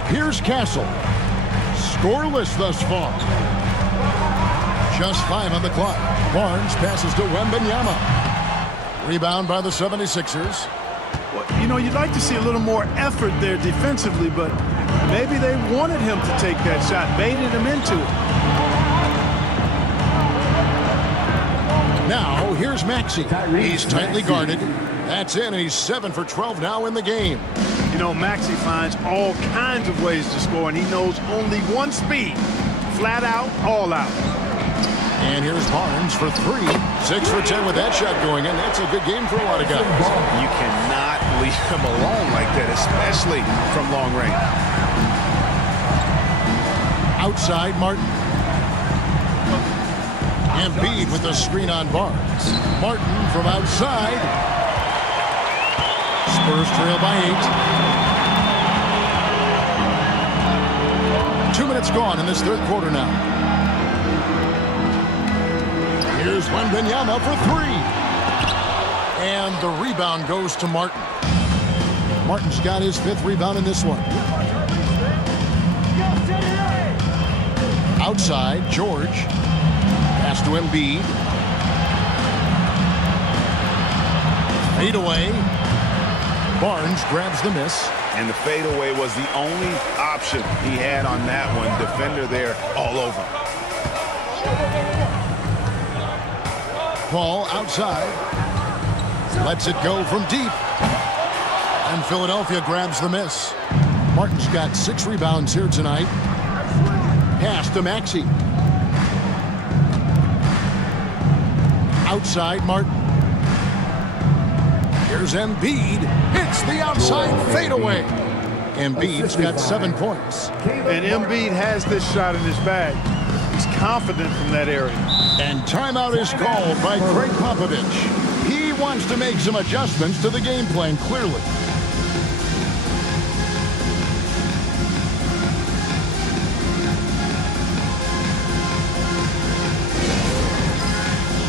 Here's Castle. Scoreless thus far. Just 5 on the clock. Barnes passes to Wembanyama. Rebound by the 76ers. Well, you know, you'd like to see a little more effort there defensively, but maybe they wanted him to take that shot, baited him into it. Now, here's Maxey. He's tightly guarded. That's in, and he's 7 for 12 now in the game. You know, Maxey finds all kinds of ways to score, and he knows only one speed. Flat out, all out. And here's Barnes for 3. 6 for 10 with that shot going in. That's a good game for a lot of guys. You cannot leave him alone like that, especially from long range. Outside, Martin. Embiid with the screen on Barnes. Martin from outside. Spurs trail by 8. 2 minutes gone in this third quarter now. Here's Wembanyama for 3. And the rebound goes to Martin. Martin's got his 5th rebound in this one. Outside, George. Pass to Embiid. Fade away. Barnes grabs the miss. And the fadeaway was the only option he had on that one. Defender there all over. Paul outside. Lets it go from deep. And Philadelphia grabs the miss. Martin's got 6 rebounds here tonight. Pass to Maxey. Outside Martin. Here's Embiid. Hits the outside fadeaway. Embiid's got 7 points. And Embiid has this shot in his bag. He's confident from that area. And timeout is called by Greg Popovich. He wants to make some adjustments to the game plan, clearly.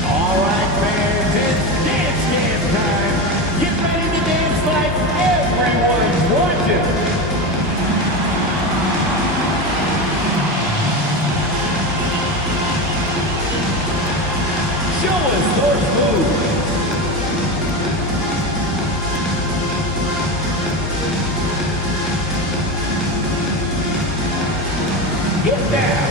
All right, fans, it's dance time. Get ready to dance like everyone's watching. Show us those moves. Get down.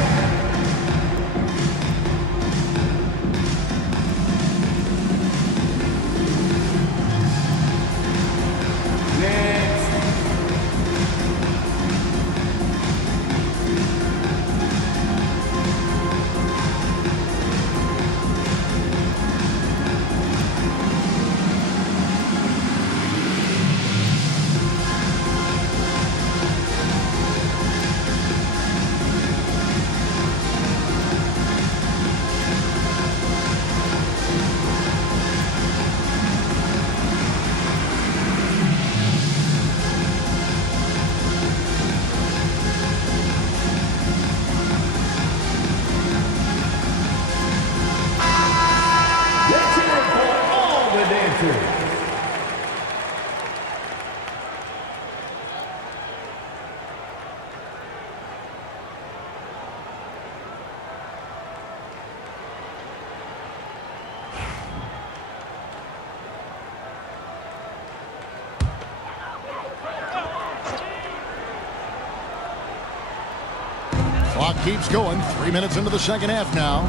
Clock keeps going. 3 minutes into the second half now.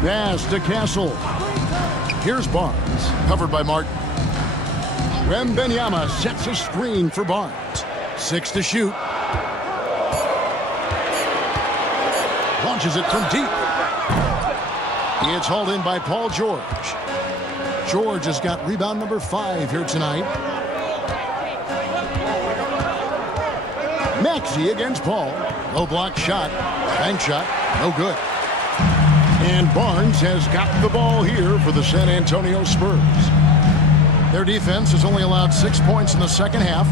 Pass to Castle. Here's Barnes, covered by Martin. Wembanyama sets a screen for Barnes. 6 to shoot. Launches it from deep. It's hauled in by Paul George. George has got rebound number 5 here tonight. Maxey against Paul. Low block shot. Bank shot. No good. And Barnes has got the ball here for the San Antonio Spurs. Their defense has only allowed 6 points in the second half.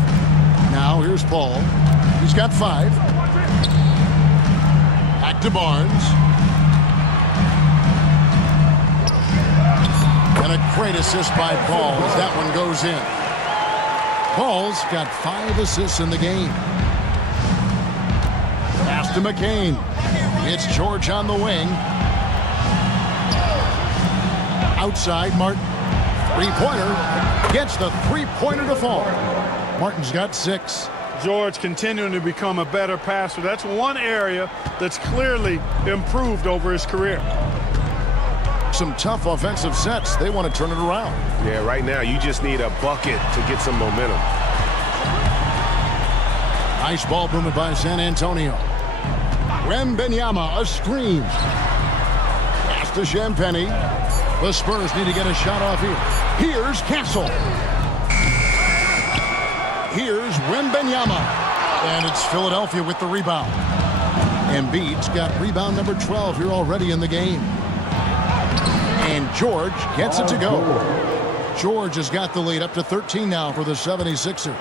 Now here's Paul. He's got 5. Back to Barnes. And a great assist by Paul as that one goes in. Paul's got 5 assists in the game. Pass to McCain. It's George on the wing. Outside Martin. Three-pointer. Gets the three-pointer to fall. Martin's got 6. George continuing to become a better passer. That's one area that's clearly improved over his career. Some tough offensive sets. They want to turn it around. Yeah, right now you just need a bucket to get some momentum. Nice ball movement by San Antonio. Wembanyama, a screen. Pass to Champagny. The Spurs need to get a shot off here. Here's Castle. Here's Wembanyama. And it's Philadelphia with the rebound. Embiid's got rebound number 12 here already in the game. And George gets it to go. George has got the lead up to 13 now for the 76ers.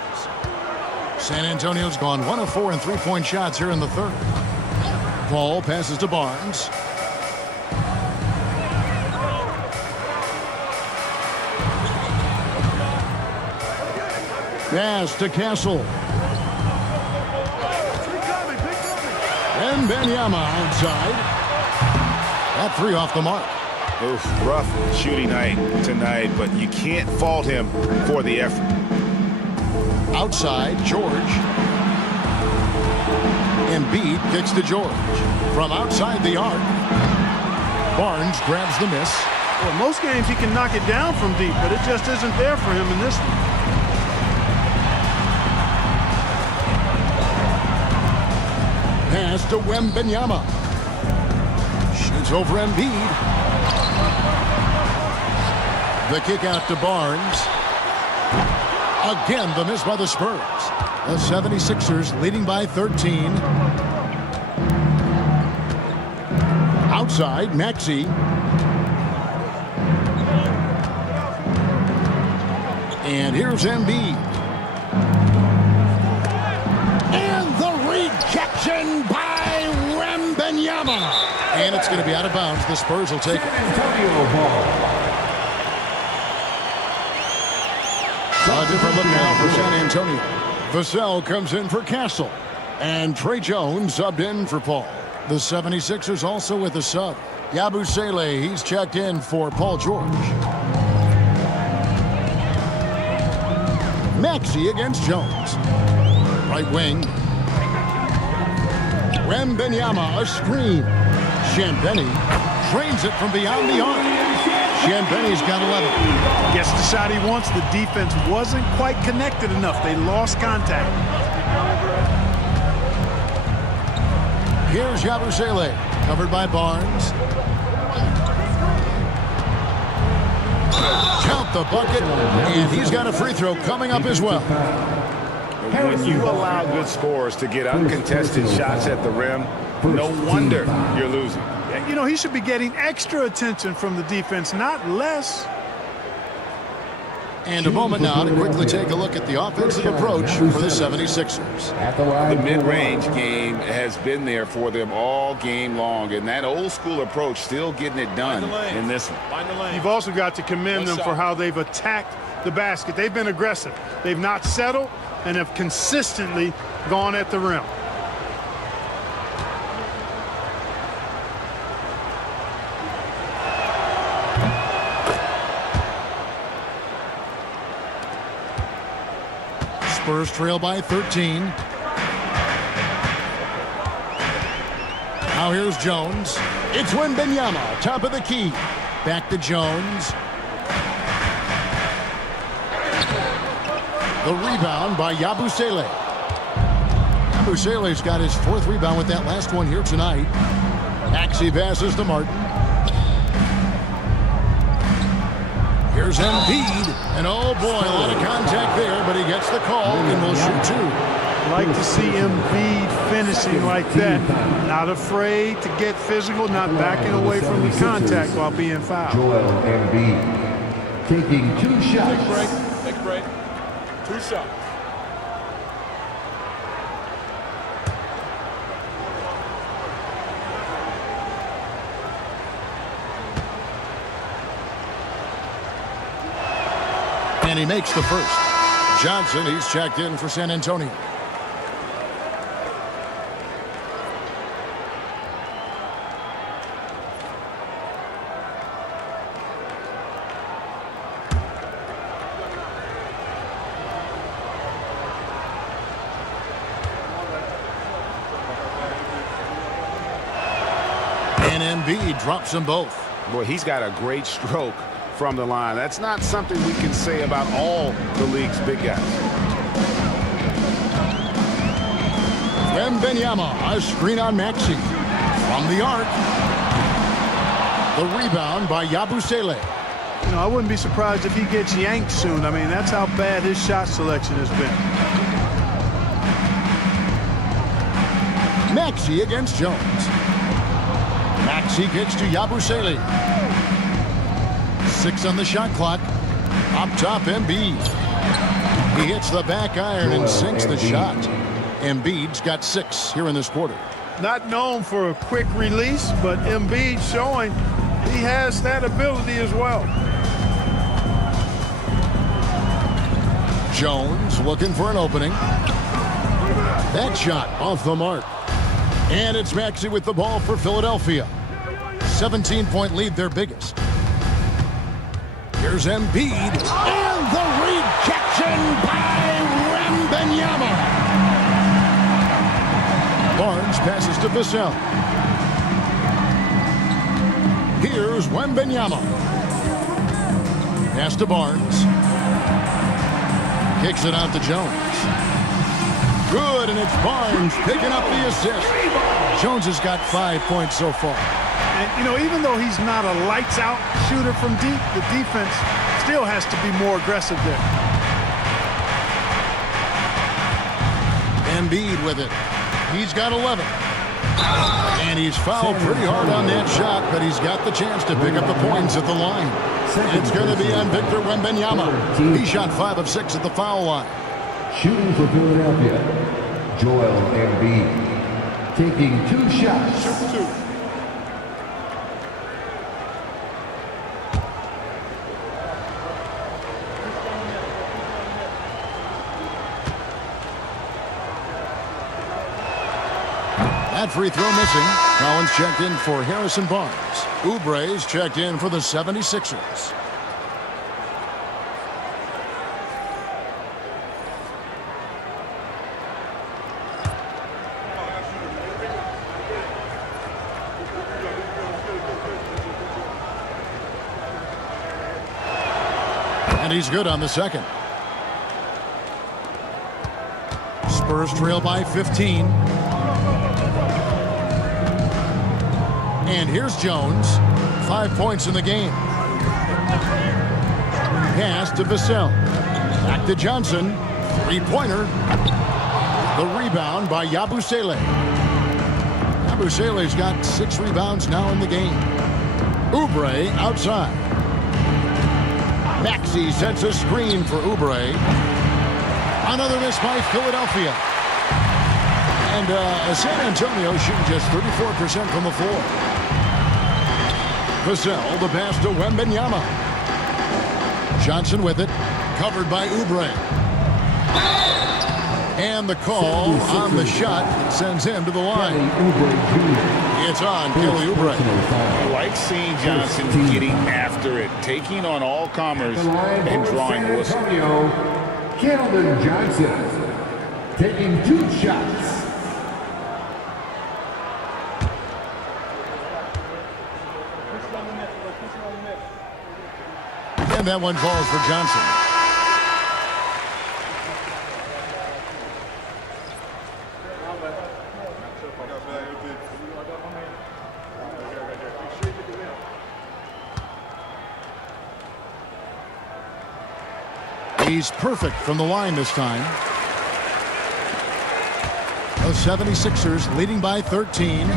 San Antonio's gone 1 of 4 in three-point shots here in the third. Paul passes to Barnes. Pass to Castle. Wembanyama outside. That 3 off the mark. Oof, rough shooting night tonight, but you can't fault him for the effort. Outside, George. Embiid kicks to George. From outside the arc, Barnes grabs the miss. Well, most games he can knock it down from deep, but it just isn't there for him in this one. Pass to Wembanyama. Shoots over Embiid. The kick out to Barnes. Again, the miss by the Spurs. The 76ers leading by 13. Outside, Maxey. And here's Embiid. And the rejection by Wembanyama. And it's going to be out of bounds. The Spurs will take it. A different look now for San Antonio. Vassell comes in for Castle. And Trey Jones subbed in for Paul. The 76ers also with a sub. Yabusele, he's checked in for Paul George. Maxey against Jones. Right wing. Wembanyama, a screen. Champagnie trains it from beyond the arc. Champagnie's got 11. Gets the shot he wants. The defense wasn't quite connected enough. They lost contact. Here's Yabusele, covered by Barnes. Count the bucket, and he's got a free throw coming up as well. When you allow good scorers to get uncontested shots at the rim, no wonder you're losing. You know, he should be getting extra attention from the defense, not less. And a moment now to quickly take a look at the offensive approach for the 76ers. The mid-range game has been there for them all game long, and that old-school approach still getting it done in this one. You've also got to commend them for how they've attacked the basket. They've been aggressive. They've not settled and have consistently gone at the rim. Spurs trail by 13. Now here's Jones. It's Wembanyama, top of the key. Back to Jones. The rebound by Yabusele. Yabusele's got his 4th rebound with that last one here tonight. Maxey passes to Martin. Here's Embiid, and oh boy, a lot of contact there, but he gets the call and will shoot 2. Like to see Embiid finishing like that. Not afraid to get physical, not backing away from the contact while being fouled. Joel Embiid taking 2 shots. Take a break. 2 shots. And he makes the first. Johnson, he's checked in for San Antonio. And Embiid drops them both. Boy, he's got a great stroke from the line. That's not something we can say about all the league's big guys. Wembanyama, a screen on Maxey. From the arc. The rebound by Yabusele. You know, I wouldn't be surprised if he gets yanked soon. I mean, that's how bad his shot selection has been. Maxey against Jones. Maxey kicks to Yabusele. 6 on the shot clock. Up top, Embiid. He hits the back iron and sinks the shot. Embiid's got 6 here in this quarter. Not known for a quick release, but Embiid showing he has that ability as well. Jones looking for an opening. That shot off the mark. And it's Maxey with the ball for Philadelphia. 17-point lead, their biggest. Here's Embiid, and the rejection by Wembanyama. Barnes passes to Vassell. Here's Wembanyama. Pass to Barnes. Kicks it out to Jones. Good, and it's Barnes picking up the assist. Jones has got 5 points so far. And, you know, even though he's not a lights-out shooter from deep, the defense still has to be more aggressive there. Embiid with it. He's got 11. And he's fouled pretty hard on that shot, but he's got the chance to pick up the points at the line. It's going to be on Victor Wembanyama. He shot 5 of 6 at the foul line. Shooting for Philadelphia, Joel Embiid, taking 2 shots. That free throw missing. Collins checked in for Harrison Barnes. Oubre's checked in for the 76ers. And he's good on the second. Spurs trail by 15. And here's Jones. 5 points in the game. Pass to Vassell. Back to Johnson. Three-pointer. The rebound by Yabusele. Yabusele's got 6 rebounds now in the game. Oubre outside. Maxey sets a screen for Oubre. Another miss by Philadelphia. And San Antonio shooting just 34% from the floor. Vassell, the pass to Wembanyama. Johnson with it. Covered by Oubre. And the call on the shot sends him to the line. It's on Kelly Oubre. I like seeing Johnson getting after it, taking on all comers and drawing the whistle. Keldon Johnson, taking 2 shots. And that one falls for Johnson. He's perfect from the line this time. The 76ers leading by 13.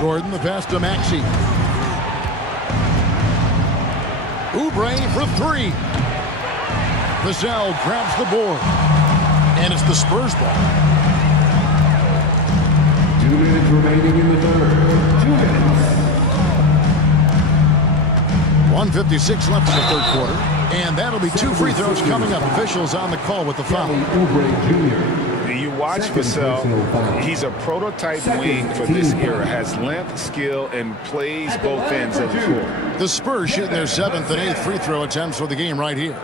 Gordon, the pass to Maxey. Oubre for 3. Vassell grabs the board. And it's the Spurs ball. 2 minutes remaining in the third. 2 minutes. 1:56 left in the third quarter. And that'll be 2 free throws coming up. Officials on the call with the foul. You watch Vassell, he's a prototype wing for this era. Has length, skill, and plays both ends of the floor. The Spurs shooting their 7th and 8th free throw attempts for the game right here.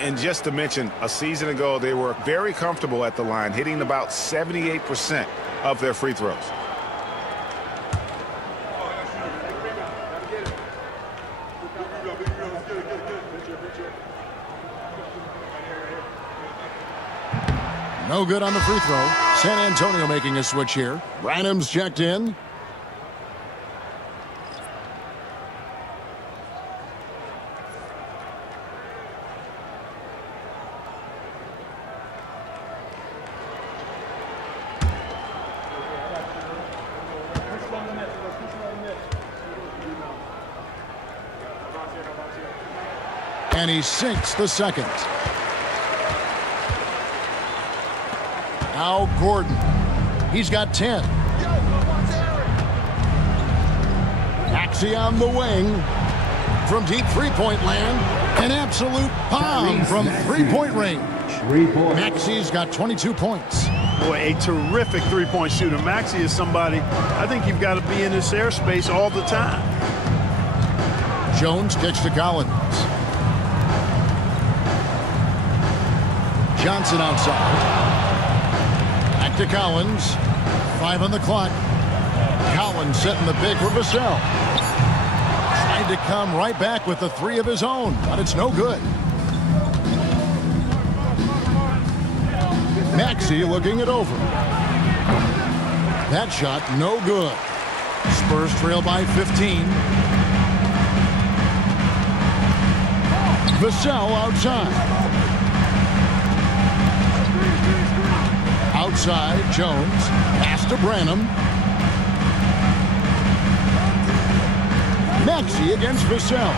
And just to mention, a season ago, they were very comfortable at the line, hitting about 78% of their free throws. No good on the free throw. San Antonio making a switch here. Branham's checked in. And he sinks the second. Now Gordon. He's got 10. Maxey on the wing. From deep three-point land. An absolute bomb from three-point range. Maxey's got 22 points. Boy, a terrific three-point shooter. Maxey is somebody, I think you've got to be in this airspace all the time. Jones kicks to Collins. Johnson outside. Back to Collins. 5 on the clock. Collins setting the big for Vassell. Trying to come right back with the 3 of his own, but it's no good. Maxey looking it over. That shot no good. Spurs trail by 15. Vassell outside. Outside, Jones. Pass to Branham. Maxey against Vassell.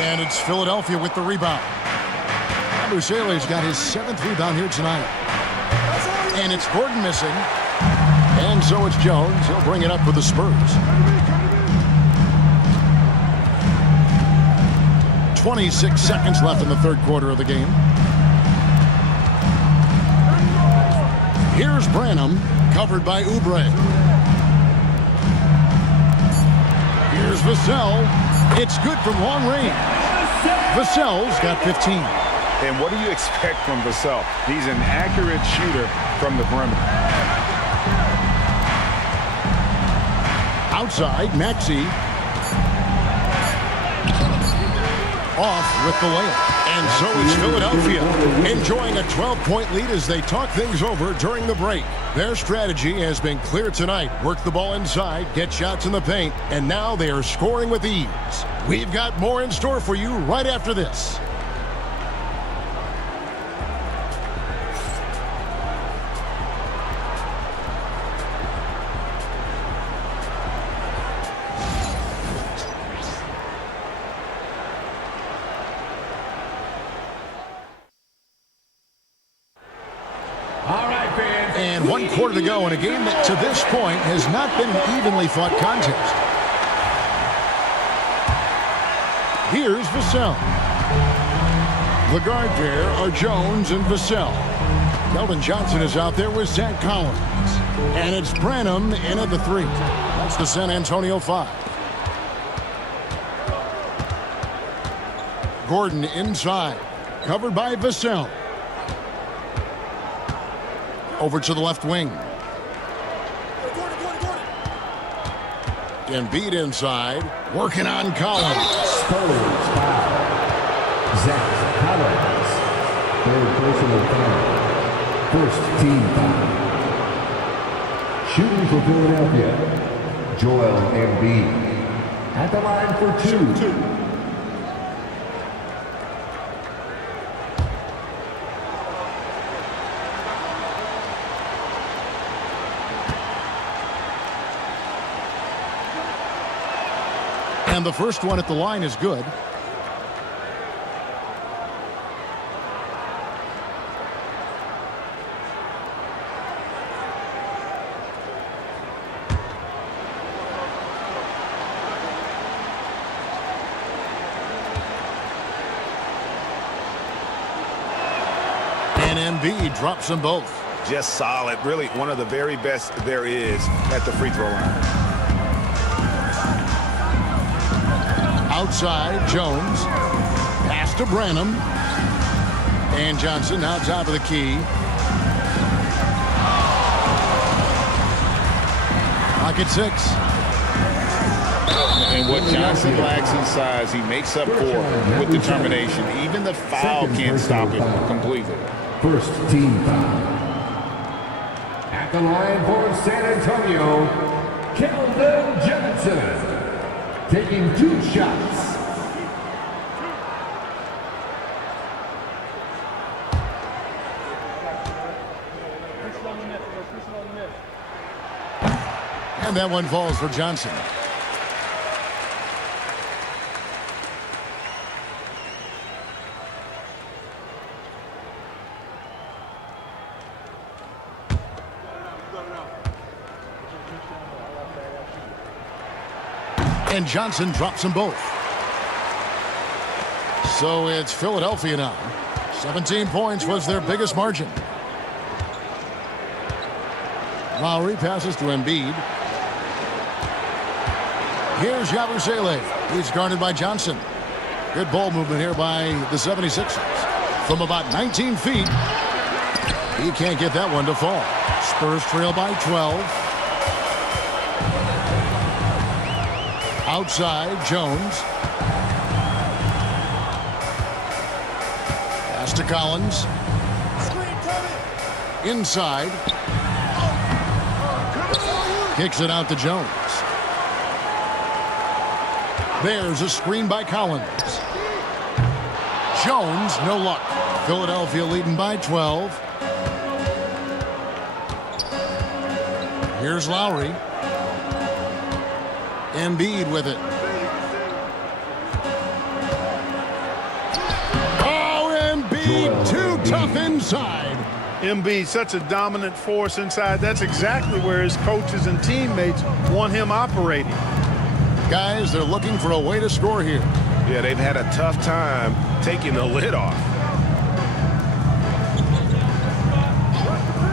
And it's Philadelphia with the rebound. Busele's got his 7th rebound here tonight. And it's Gordon missing. And so it's Jones. He'll bring it up for the Spurs. 26 seconds left in the third quarter of the game. Here's Branham, covered by Oubre. Here's Vassell. It's good from long range. Vassell's got 15. And what do you expect from Vassell? He's an accurate shooter from the perimeter. Outside, Maxey. Off with the layup. And so it's Philadelphia enjoying a 12-point lead as they talk things over during the break. Their strategy has been clear tonight. Work the ball inside, get shots in the paint, and now they are scoring with ease. We've got more in store for you right after this. And 1 quarter to go in a game that to this point has not been an evenly fought contest. Here's Vassell. The guard pair are Jones and Vassell. Keldon Johnson is out there with Zach Collins. And it's Branham in at the 3. That's the San Antonio 5. Gordon inside. Covered by Vassell. Over to the left wing. Embiid inside. Working on Collins. Spurs foul. Zach Collins. 3rd personal foul. 1st team foul. Shooting for Philadelphia, Joel Embiid. At the line for 2. And the first one at the line is good. And Embiid drops them both. Just solid. Really one of the very best there is at the free throw line. Outside, Jones. Pass to Branham. And Johnson now top of the key. Clock at 6. And what Johnson lacks in size, he makes up for with determination. Even the foul can't stop him completely. 1st team foul. At the line for San Antonio, Keldon Johnson. Taking 2 shots. And that one falls for Johnson. And Johnson drops them both. So it's Philadelphia now. 17 points was their biggest margin. Lowry passes to Embiid. Here's Yabusele. He's guarded by Johnson. Good ball movement here by the 76ers. From about 19 feet, he can't get that one to fall. Spurs trail by 12. Outside, Jones. Pass to Collins. Inside. Kicks it out to Jones. There's a screen by Collins. Jones, no luck. Philadelphia leading by 12. Here's Lowry. Embiid with it. Oh, Embiid, too tough inside. Embiid, such a dominant force inside. That's exactly where his coaches and teammates want him operating. Guys, they're looking for a way to score here. Yeah, they've had a tough time taking the lid off.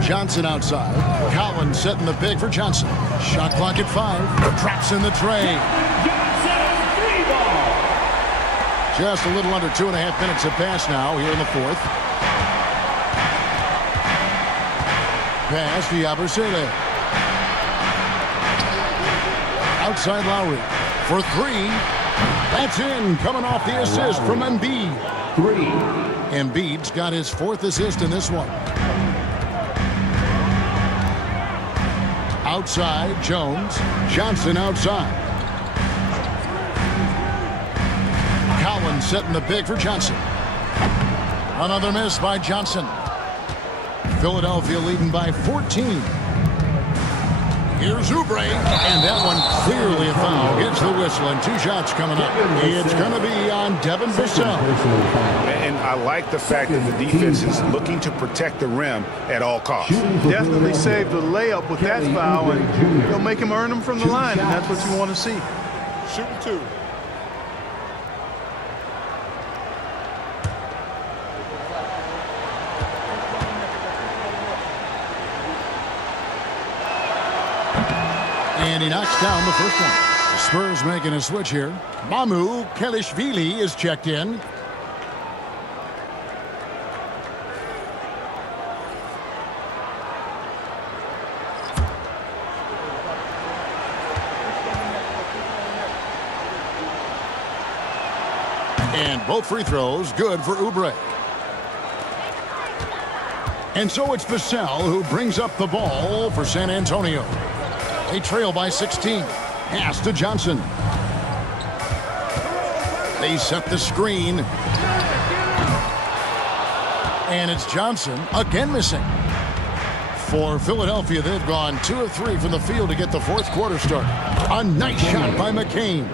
Johnson outside. Collins setting the pick for Johnson. Shot clock at 5. Drops in the tray. Just a little under 2.5 minutes have passed now here in the fourth. Pass to Yabusele. Outside Lowry for 3. That's in. Coming off the assist from Embiid. 3. Embiid's got his 4th assist in this one. Outside, Jones. Johnson outside. Collins setting the pick for Johnson. Another miss by Johnson. Philadelphia leading by 14. Here's Oubre, and that one clearly a foul. Gets the whistle, and 2 shots coming up. It's going to be on Devin Vassell. And I like the fact that the defense is looking to protect the rim at all costs. Definitely saved the layup with that foul, and he'll make him earn them from the line, and that's what you want to see. Shooting 2. And he knocks down the first one. The Spurs making a switch here. Mamu Kelishvili is checked in. And both free throws good for Oubre. And so it's Vassell who brings up the ball for San Antonio. They trail by 16. Pass to Johnson. They set the screen. And it's Johnson again missing. For Philadelphia, they've gone 2 of 3 from the field to get the fourth quarter started. A nice shot by McCain.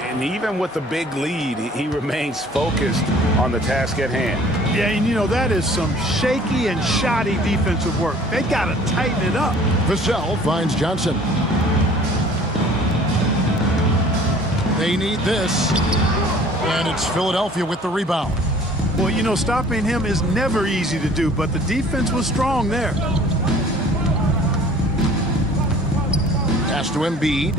And even with the big lead, he remains focused on the task at hand. Yeah, and you know, that is some shaky and shoddy defensive work. They got to tighten it up. Vassell finds Johnson. They need this. And it's Philadelphia with the rebound. Well, you know, stopping him is never easy to do, but the defense was strong there. Pass to Embiid.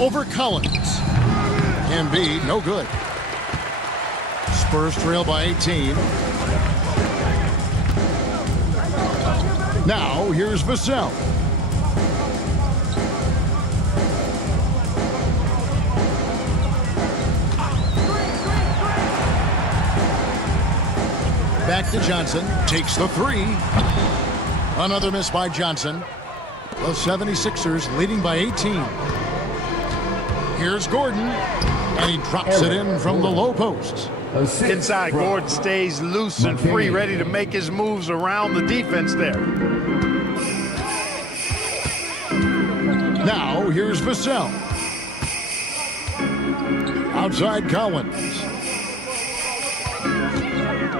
Over Collins. Embiid, no good. Spurs trail by 18. Now, here's Vassell. Back to Johnson. Takes the 3. Another miss by Johnson. The 76ers leading by 18. Here's Gordon, and he drops it in from the low post. Inside, Gordon stays loose and free, ready to make his moves around the defense there. Now, here's Vassell. Outside Collins.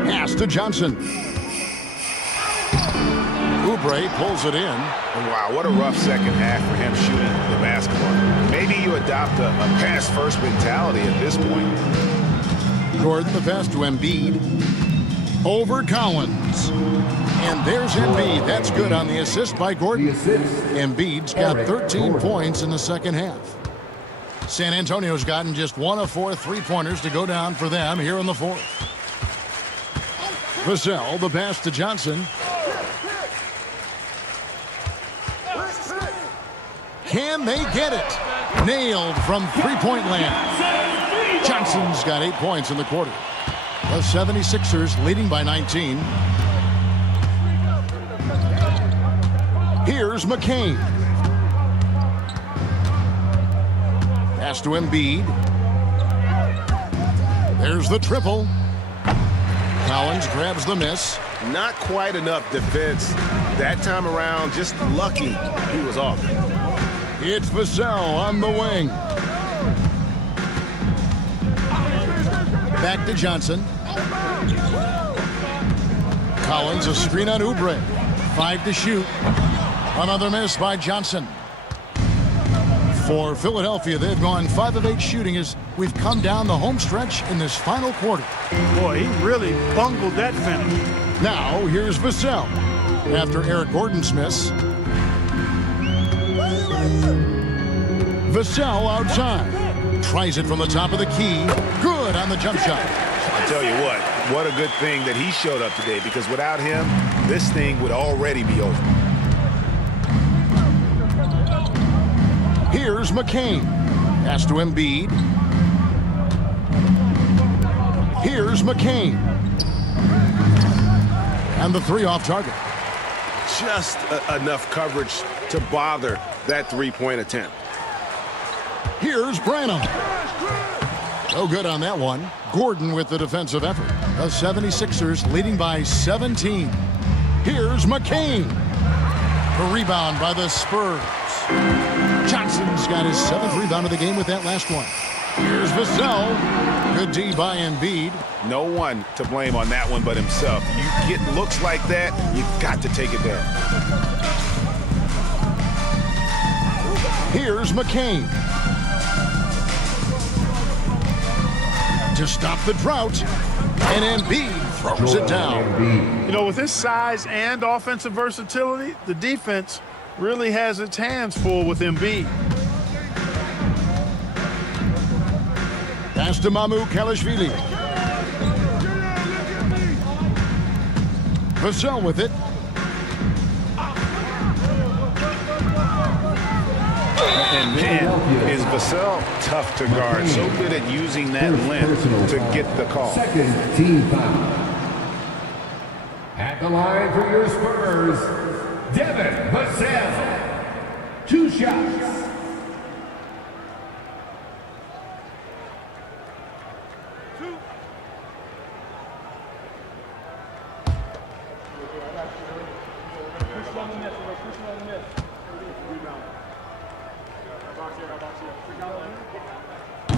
Pass to Johnson. Oubre pulls it in. Wow, what a rough second half for him shooting the basketball. Maybe you adopt a pass-first mentality at this point. Gordon, the pass to Embiid. Over Collins. And there's Embiid. That's good on the assist by Gordon. Embiid's got 13 points in the second half. San Antonio's gotten just 1 of 4 3-pointers to go down for them here in the fourth. Vassell, the pass to Johnson. Can they get it? Nailed from three-point land. Johnson's got 8 points in the quarter. The 76ers leading by 19. Here's McCain. Pass to Embiid. There's the triple. Collins grabs the miss. Not quite enough defense that time around. Just lucky he was off. It's Vassell on the wing. Back to Johnson. Collins, a screen on Oubre. 5 to shoot. Another miss by Johnson. For Philadelphia, they've gone 5 of 8 shooting as we've come down the home stretch in this final quarter. Boy, he really bungled that finish. Now, here's Vassell. After Eric Gordon's miss. Vassell outside. Tries it from the top of the key. Good on the jump shot. I tell you what a good thing that he showed up today, because without him, this thing would already be over. Here's McCain. Pass to Embiid. Here's McCain. And the 3 off target. Just enough coverage to bother that three-point attempt. Here's Branham. No good on that one. Gordon with the defensive effort. The 76ers leading by 17. Here's McCain. A rebound by the Spurs. Johnson's got his 7th rebound of the game with that last one. Here's Vassell. Good D by Embiid. No one to blame on that one but himself. You get looks like that, you got to take it back. Here's McCain. To stop the drought. And Embiid throws it down. You know, with his size and offensive versatility, the defense really has its hands full with Embiid. Pass to Mamu Kalashvili. Vassell with it. And man, is Vassell tough to guard. So good at using that length to get the call. Second team foul. At the line for your Spurs, Devin Vassell. 2 shots.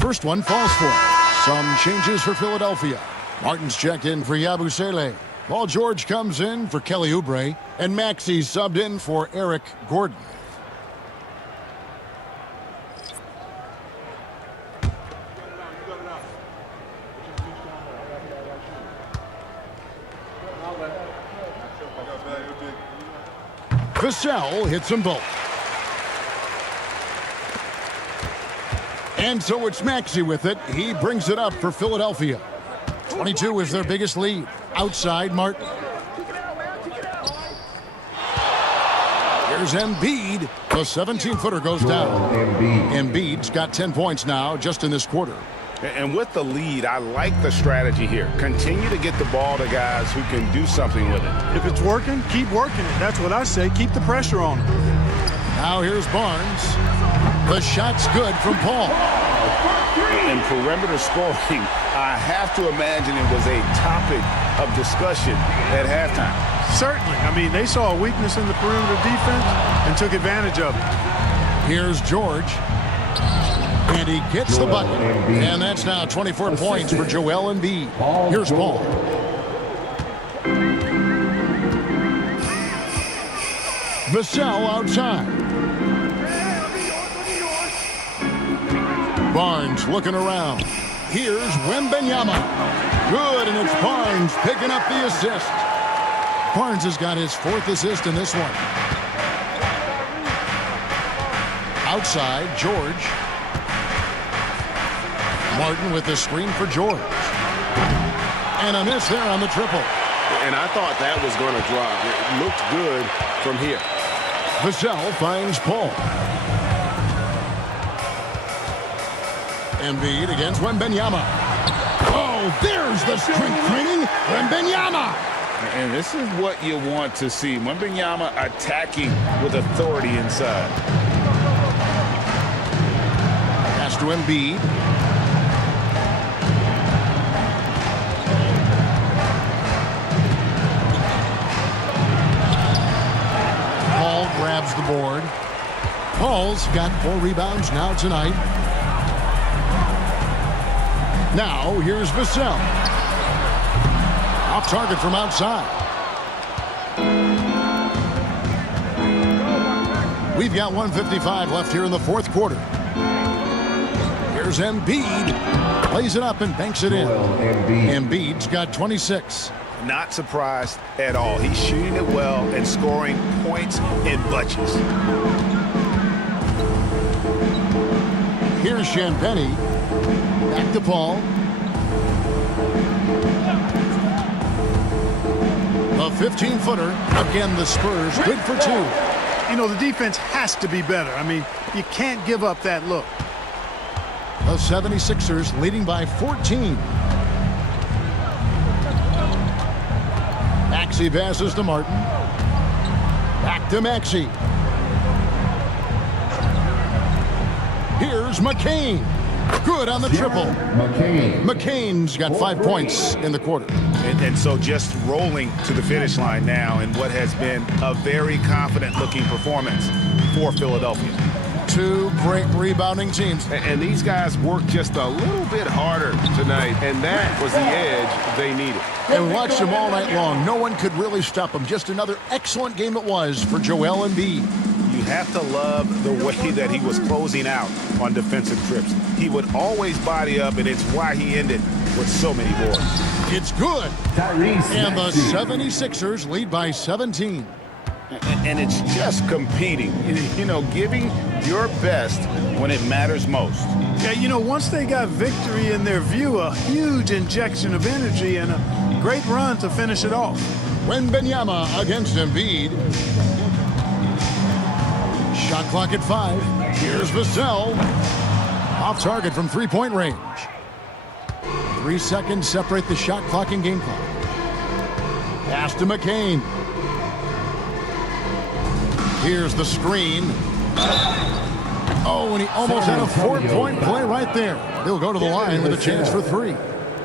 First one falls for. Some changes for Philadelphia. Martin's checked in for Yabusele. Paul George comes in for Kelly Oubre. And Maxey subbed in for Eric Gordon. Vassell hits them both. And so it's Maxey with it. He brings it up for Philadelphia. 22 is their biggest lead. Outside Martin. Here's Embiid. The 17-footer goes down. Embiid's got 10 points now just in this quarter. And with the lead, I like the strategy here. Continue to get the ball to guys who can do something with it. If it's working, keep working it. That's what I say. Keep the pressure on him. Now here's Barnes. The shot's good from Paul. In perimeter scoring, I have to imagine it was a topic of discussion at halftime. Certainly. I mean, they saw a weakness in the perimeter defense and took advantage of it. Here's George. And he gets the bucket. And that's now 24 points for Joel Embiid. Here's Paul. Vassell outside. Barnes looking around. Here's Wembanyama. Good, and it's Barnes picking up the assist. Barnes has got his 4th assist in this one. Outside, George. Martin with the screen for George. And a miss there on the triple. And I thought that was going to drop. It looked good from here. Vassell finds Paul. Embiid against Wembanyama. Oh, there's the strength training. Wembanyama. And this is what you want to see. Wembanyama attacking with authority inside. Pass to Embiid. Paul grabs the board. Paul's got 4 rebounds now tonight. Now, here's Vassell. Off target from outside. We've got 1:55 left here in the 4th quarter. Here's Embiid. Plays it up and banks it in. Embiid's got 26. Not surprised at all. He's shooting it well and scoring points in bunches. Here's Champagnie. Back to Paul. A 15-footer. Again, the Spurs good for 2. You know, the defense has to be better. I mean, you can't give up that look. The 76ers leading by 14. Maxey passes to Martin. Back to Maxey. Here's McCain. Good on the triple. McCain's got 5 points in the quarter. And so just rolling to the finish line now in what has been a very confident-looking performance for Philadelphia. 2 great rebounding teams. And these guys worked just a little bit harder tonight, and that was the edge they needed. And watched them all night long. No one could really stop them. Just another excellent game it was for Joel Embiid. You have to love the way that he was closing out on defensive trips. He would always body up, and it's why he ended with so many boards. It's good. And the 76ers lead by 17. And it's just competing, you know, giving your best when it matters most. Yeah, you know, once they got victory in their view, a huge injection of energy and a great run to finish it off. Wembanyama against Embiid. Shot clock at 5. Here's Vassell. Off target from 3-point range. 3 seconds separate the shot clock and game clock. Pass to McCain. Here's the screen. Oh, and he almost had a 4-point play right there. He'll go to the line with a chance for 3.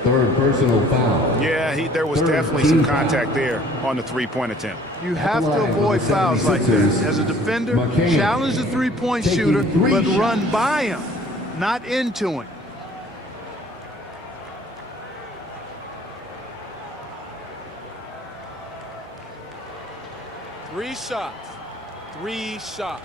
3rd personal foul. Yeah, there was definitely some contact there on the 3-point attempt. You have to avoid fouls like that. As a defender, challenge the 3-point shooter, but run by him, not into him. Three shots. 3 shots.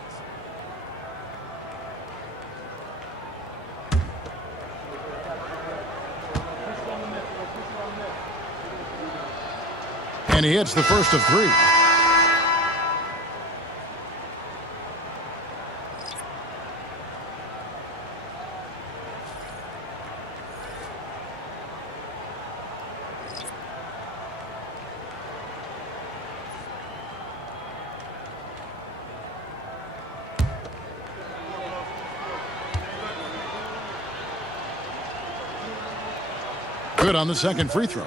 And he hits the first of 3. Good on the second free throw.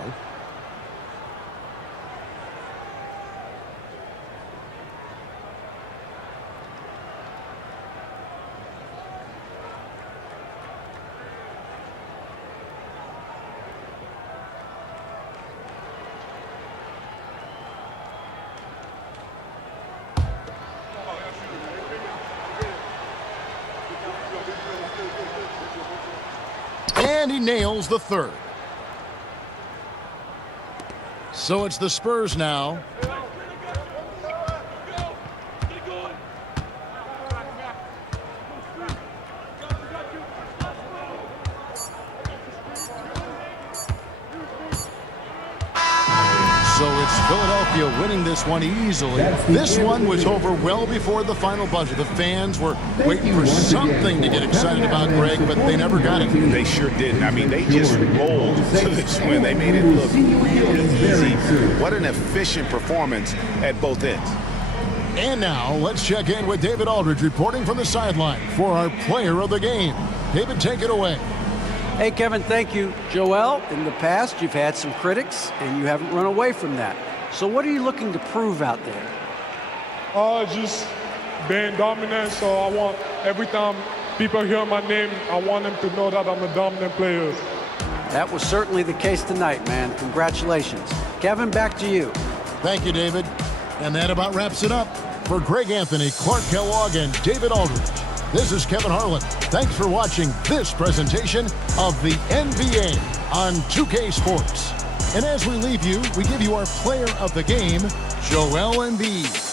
And he nails the third. So it's the Spurs now. So so it's Philadelphia winning this one easily. This one was over well before the final buzzer. The fans were waiting for something to get excited about, Greg, but they never got it. They sure didn't. I mean, they just rolled to this win. They made it look really easy. What an efficient performance at both ends. And now, let's check in with David Aldridge reporting from the sideline for our player of the game. David, take it away. Hey, Kevin, thank you. Joel, in the past, you've had some critics, and you haven't run away from that. So what are you looking to prove out there? Just being dominant, so I want every time people hear my name, I want them to know that I'm a dominant player. That was certainly the case tonight, man. Congratulations. Kevin, back to you. Thank you, David. And that about wraps it up. For Greg Anthony, Clark Kellogg, and David Aldridge, this is Kevin Harlan. Thanks for watching this presentation of the NBA on 2K Sports. And as we leave you, we give you our player of the game, Joel Embiid.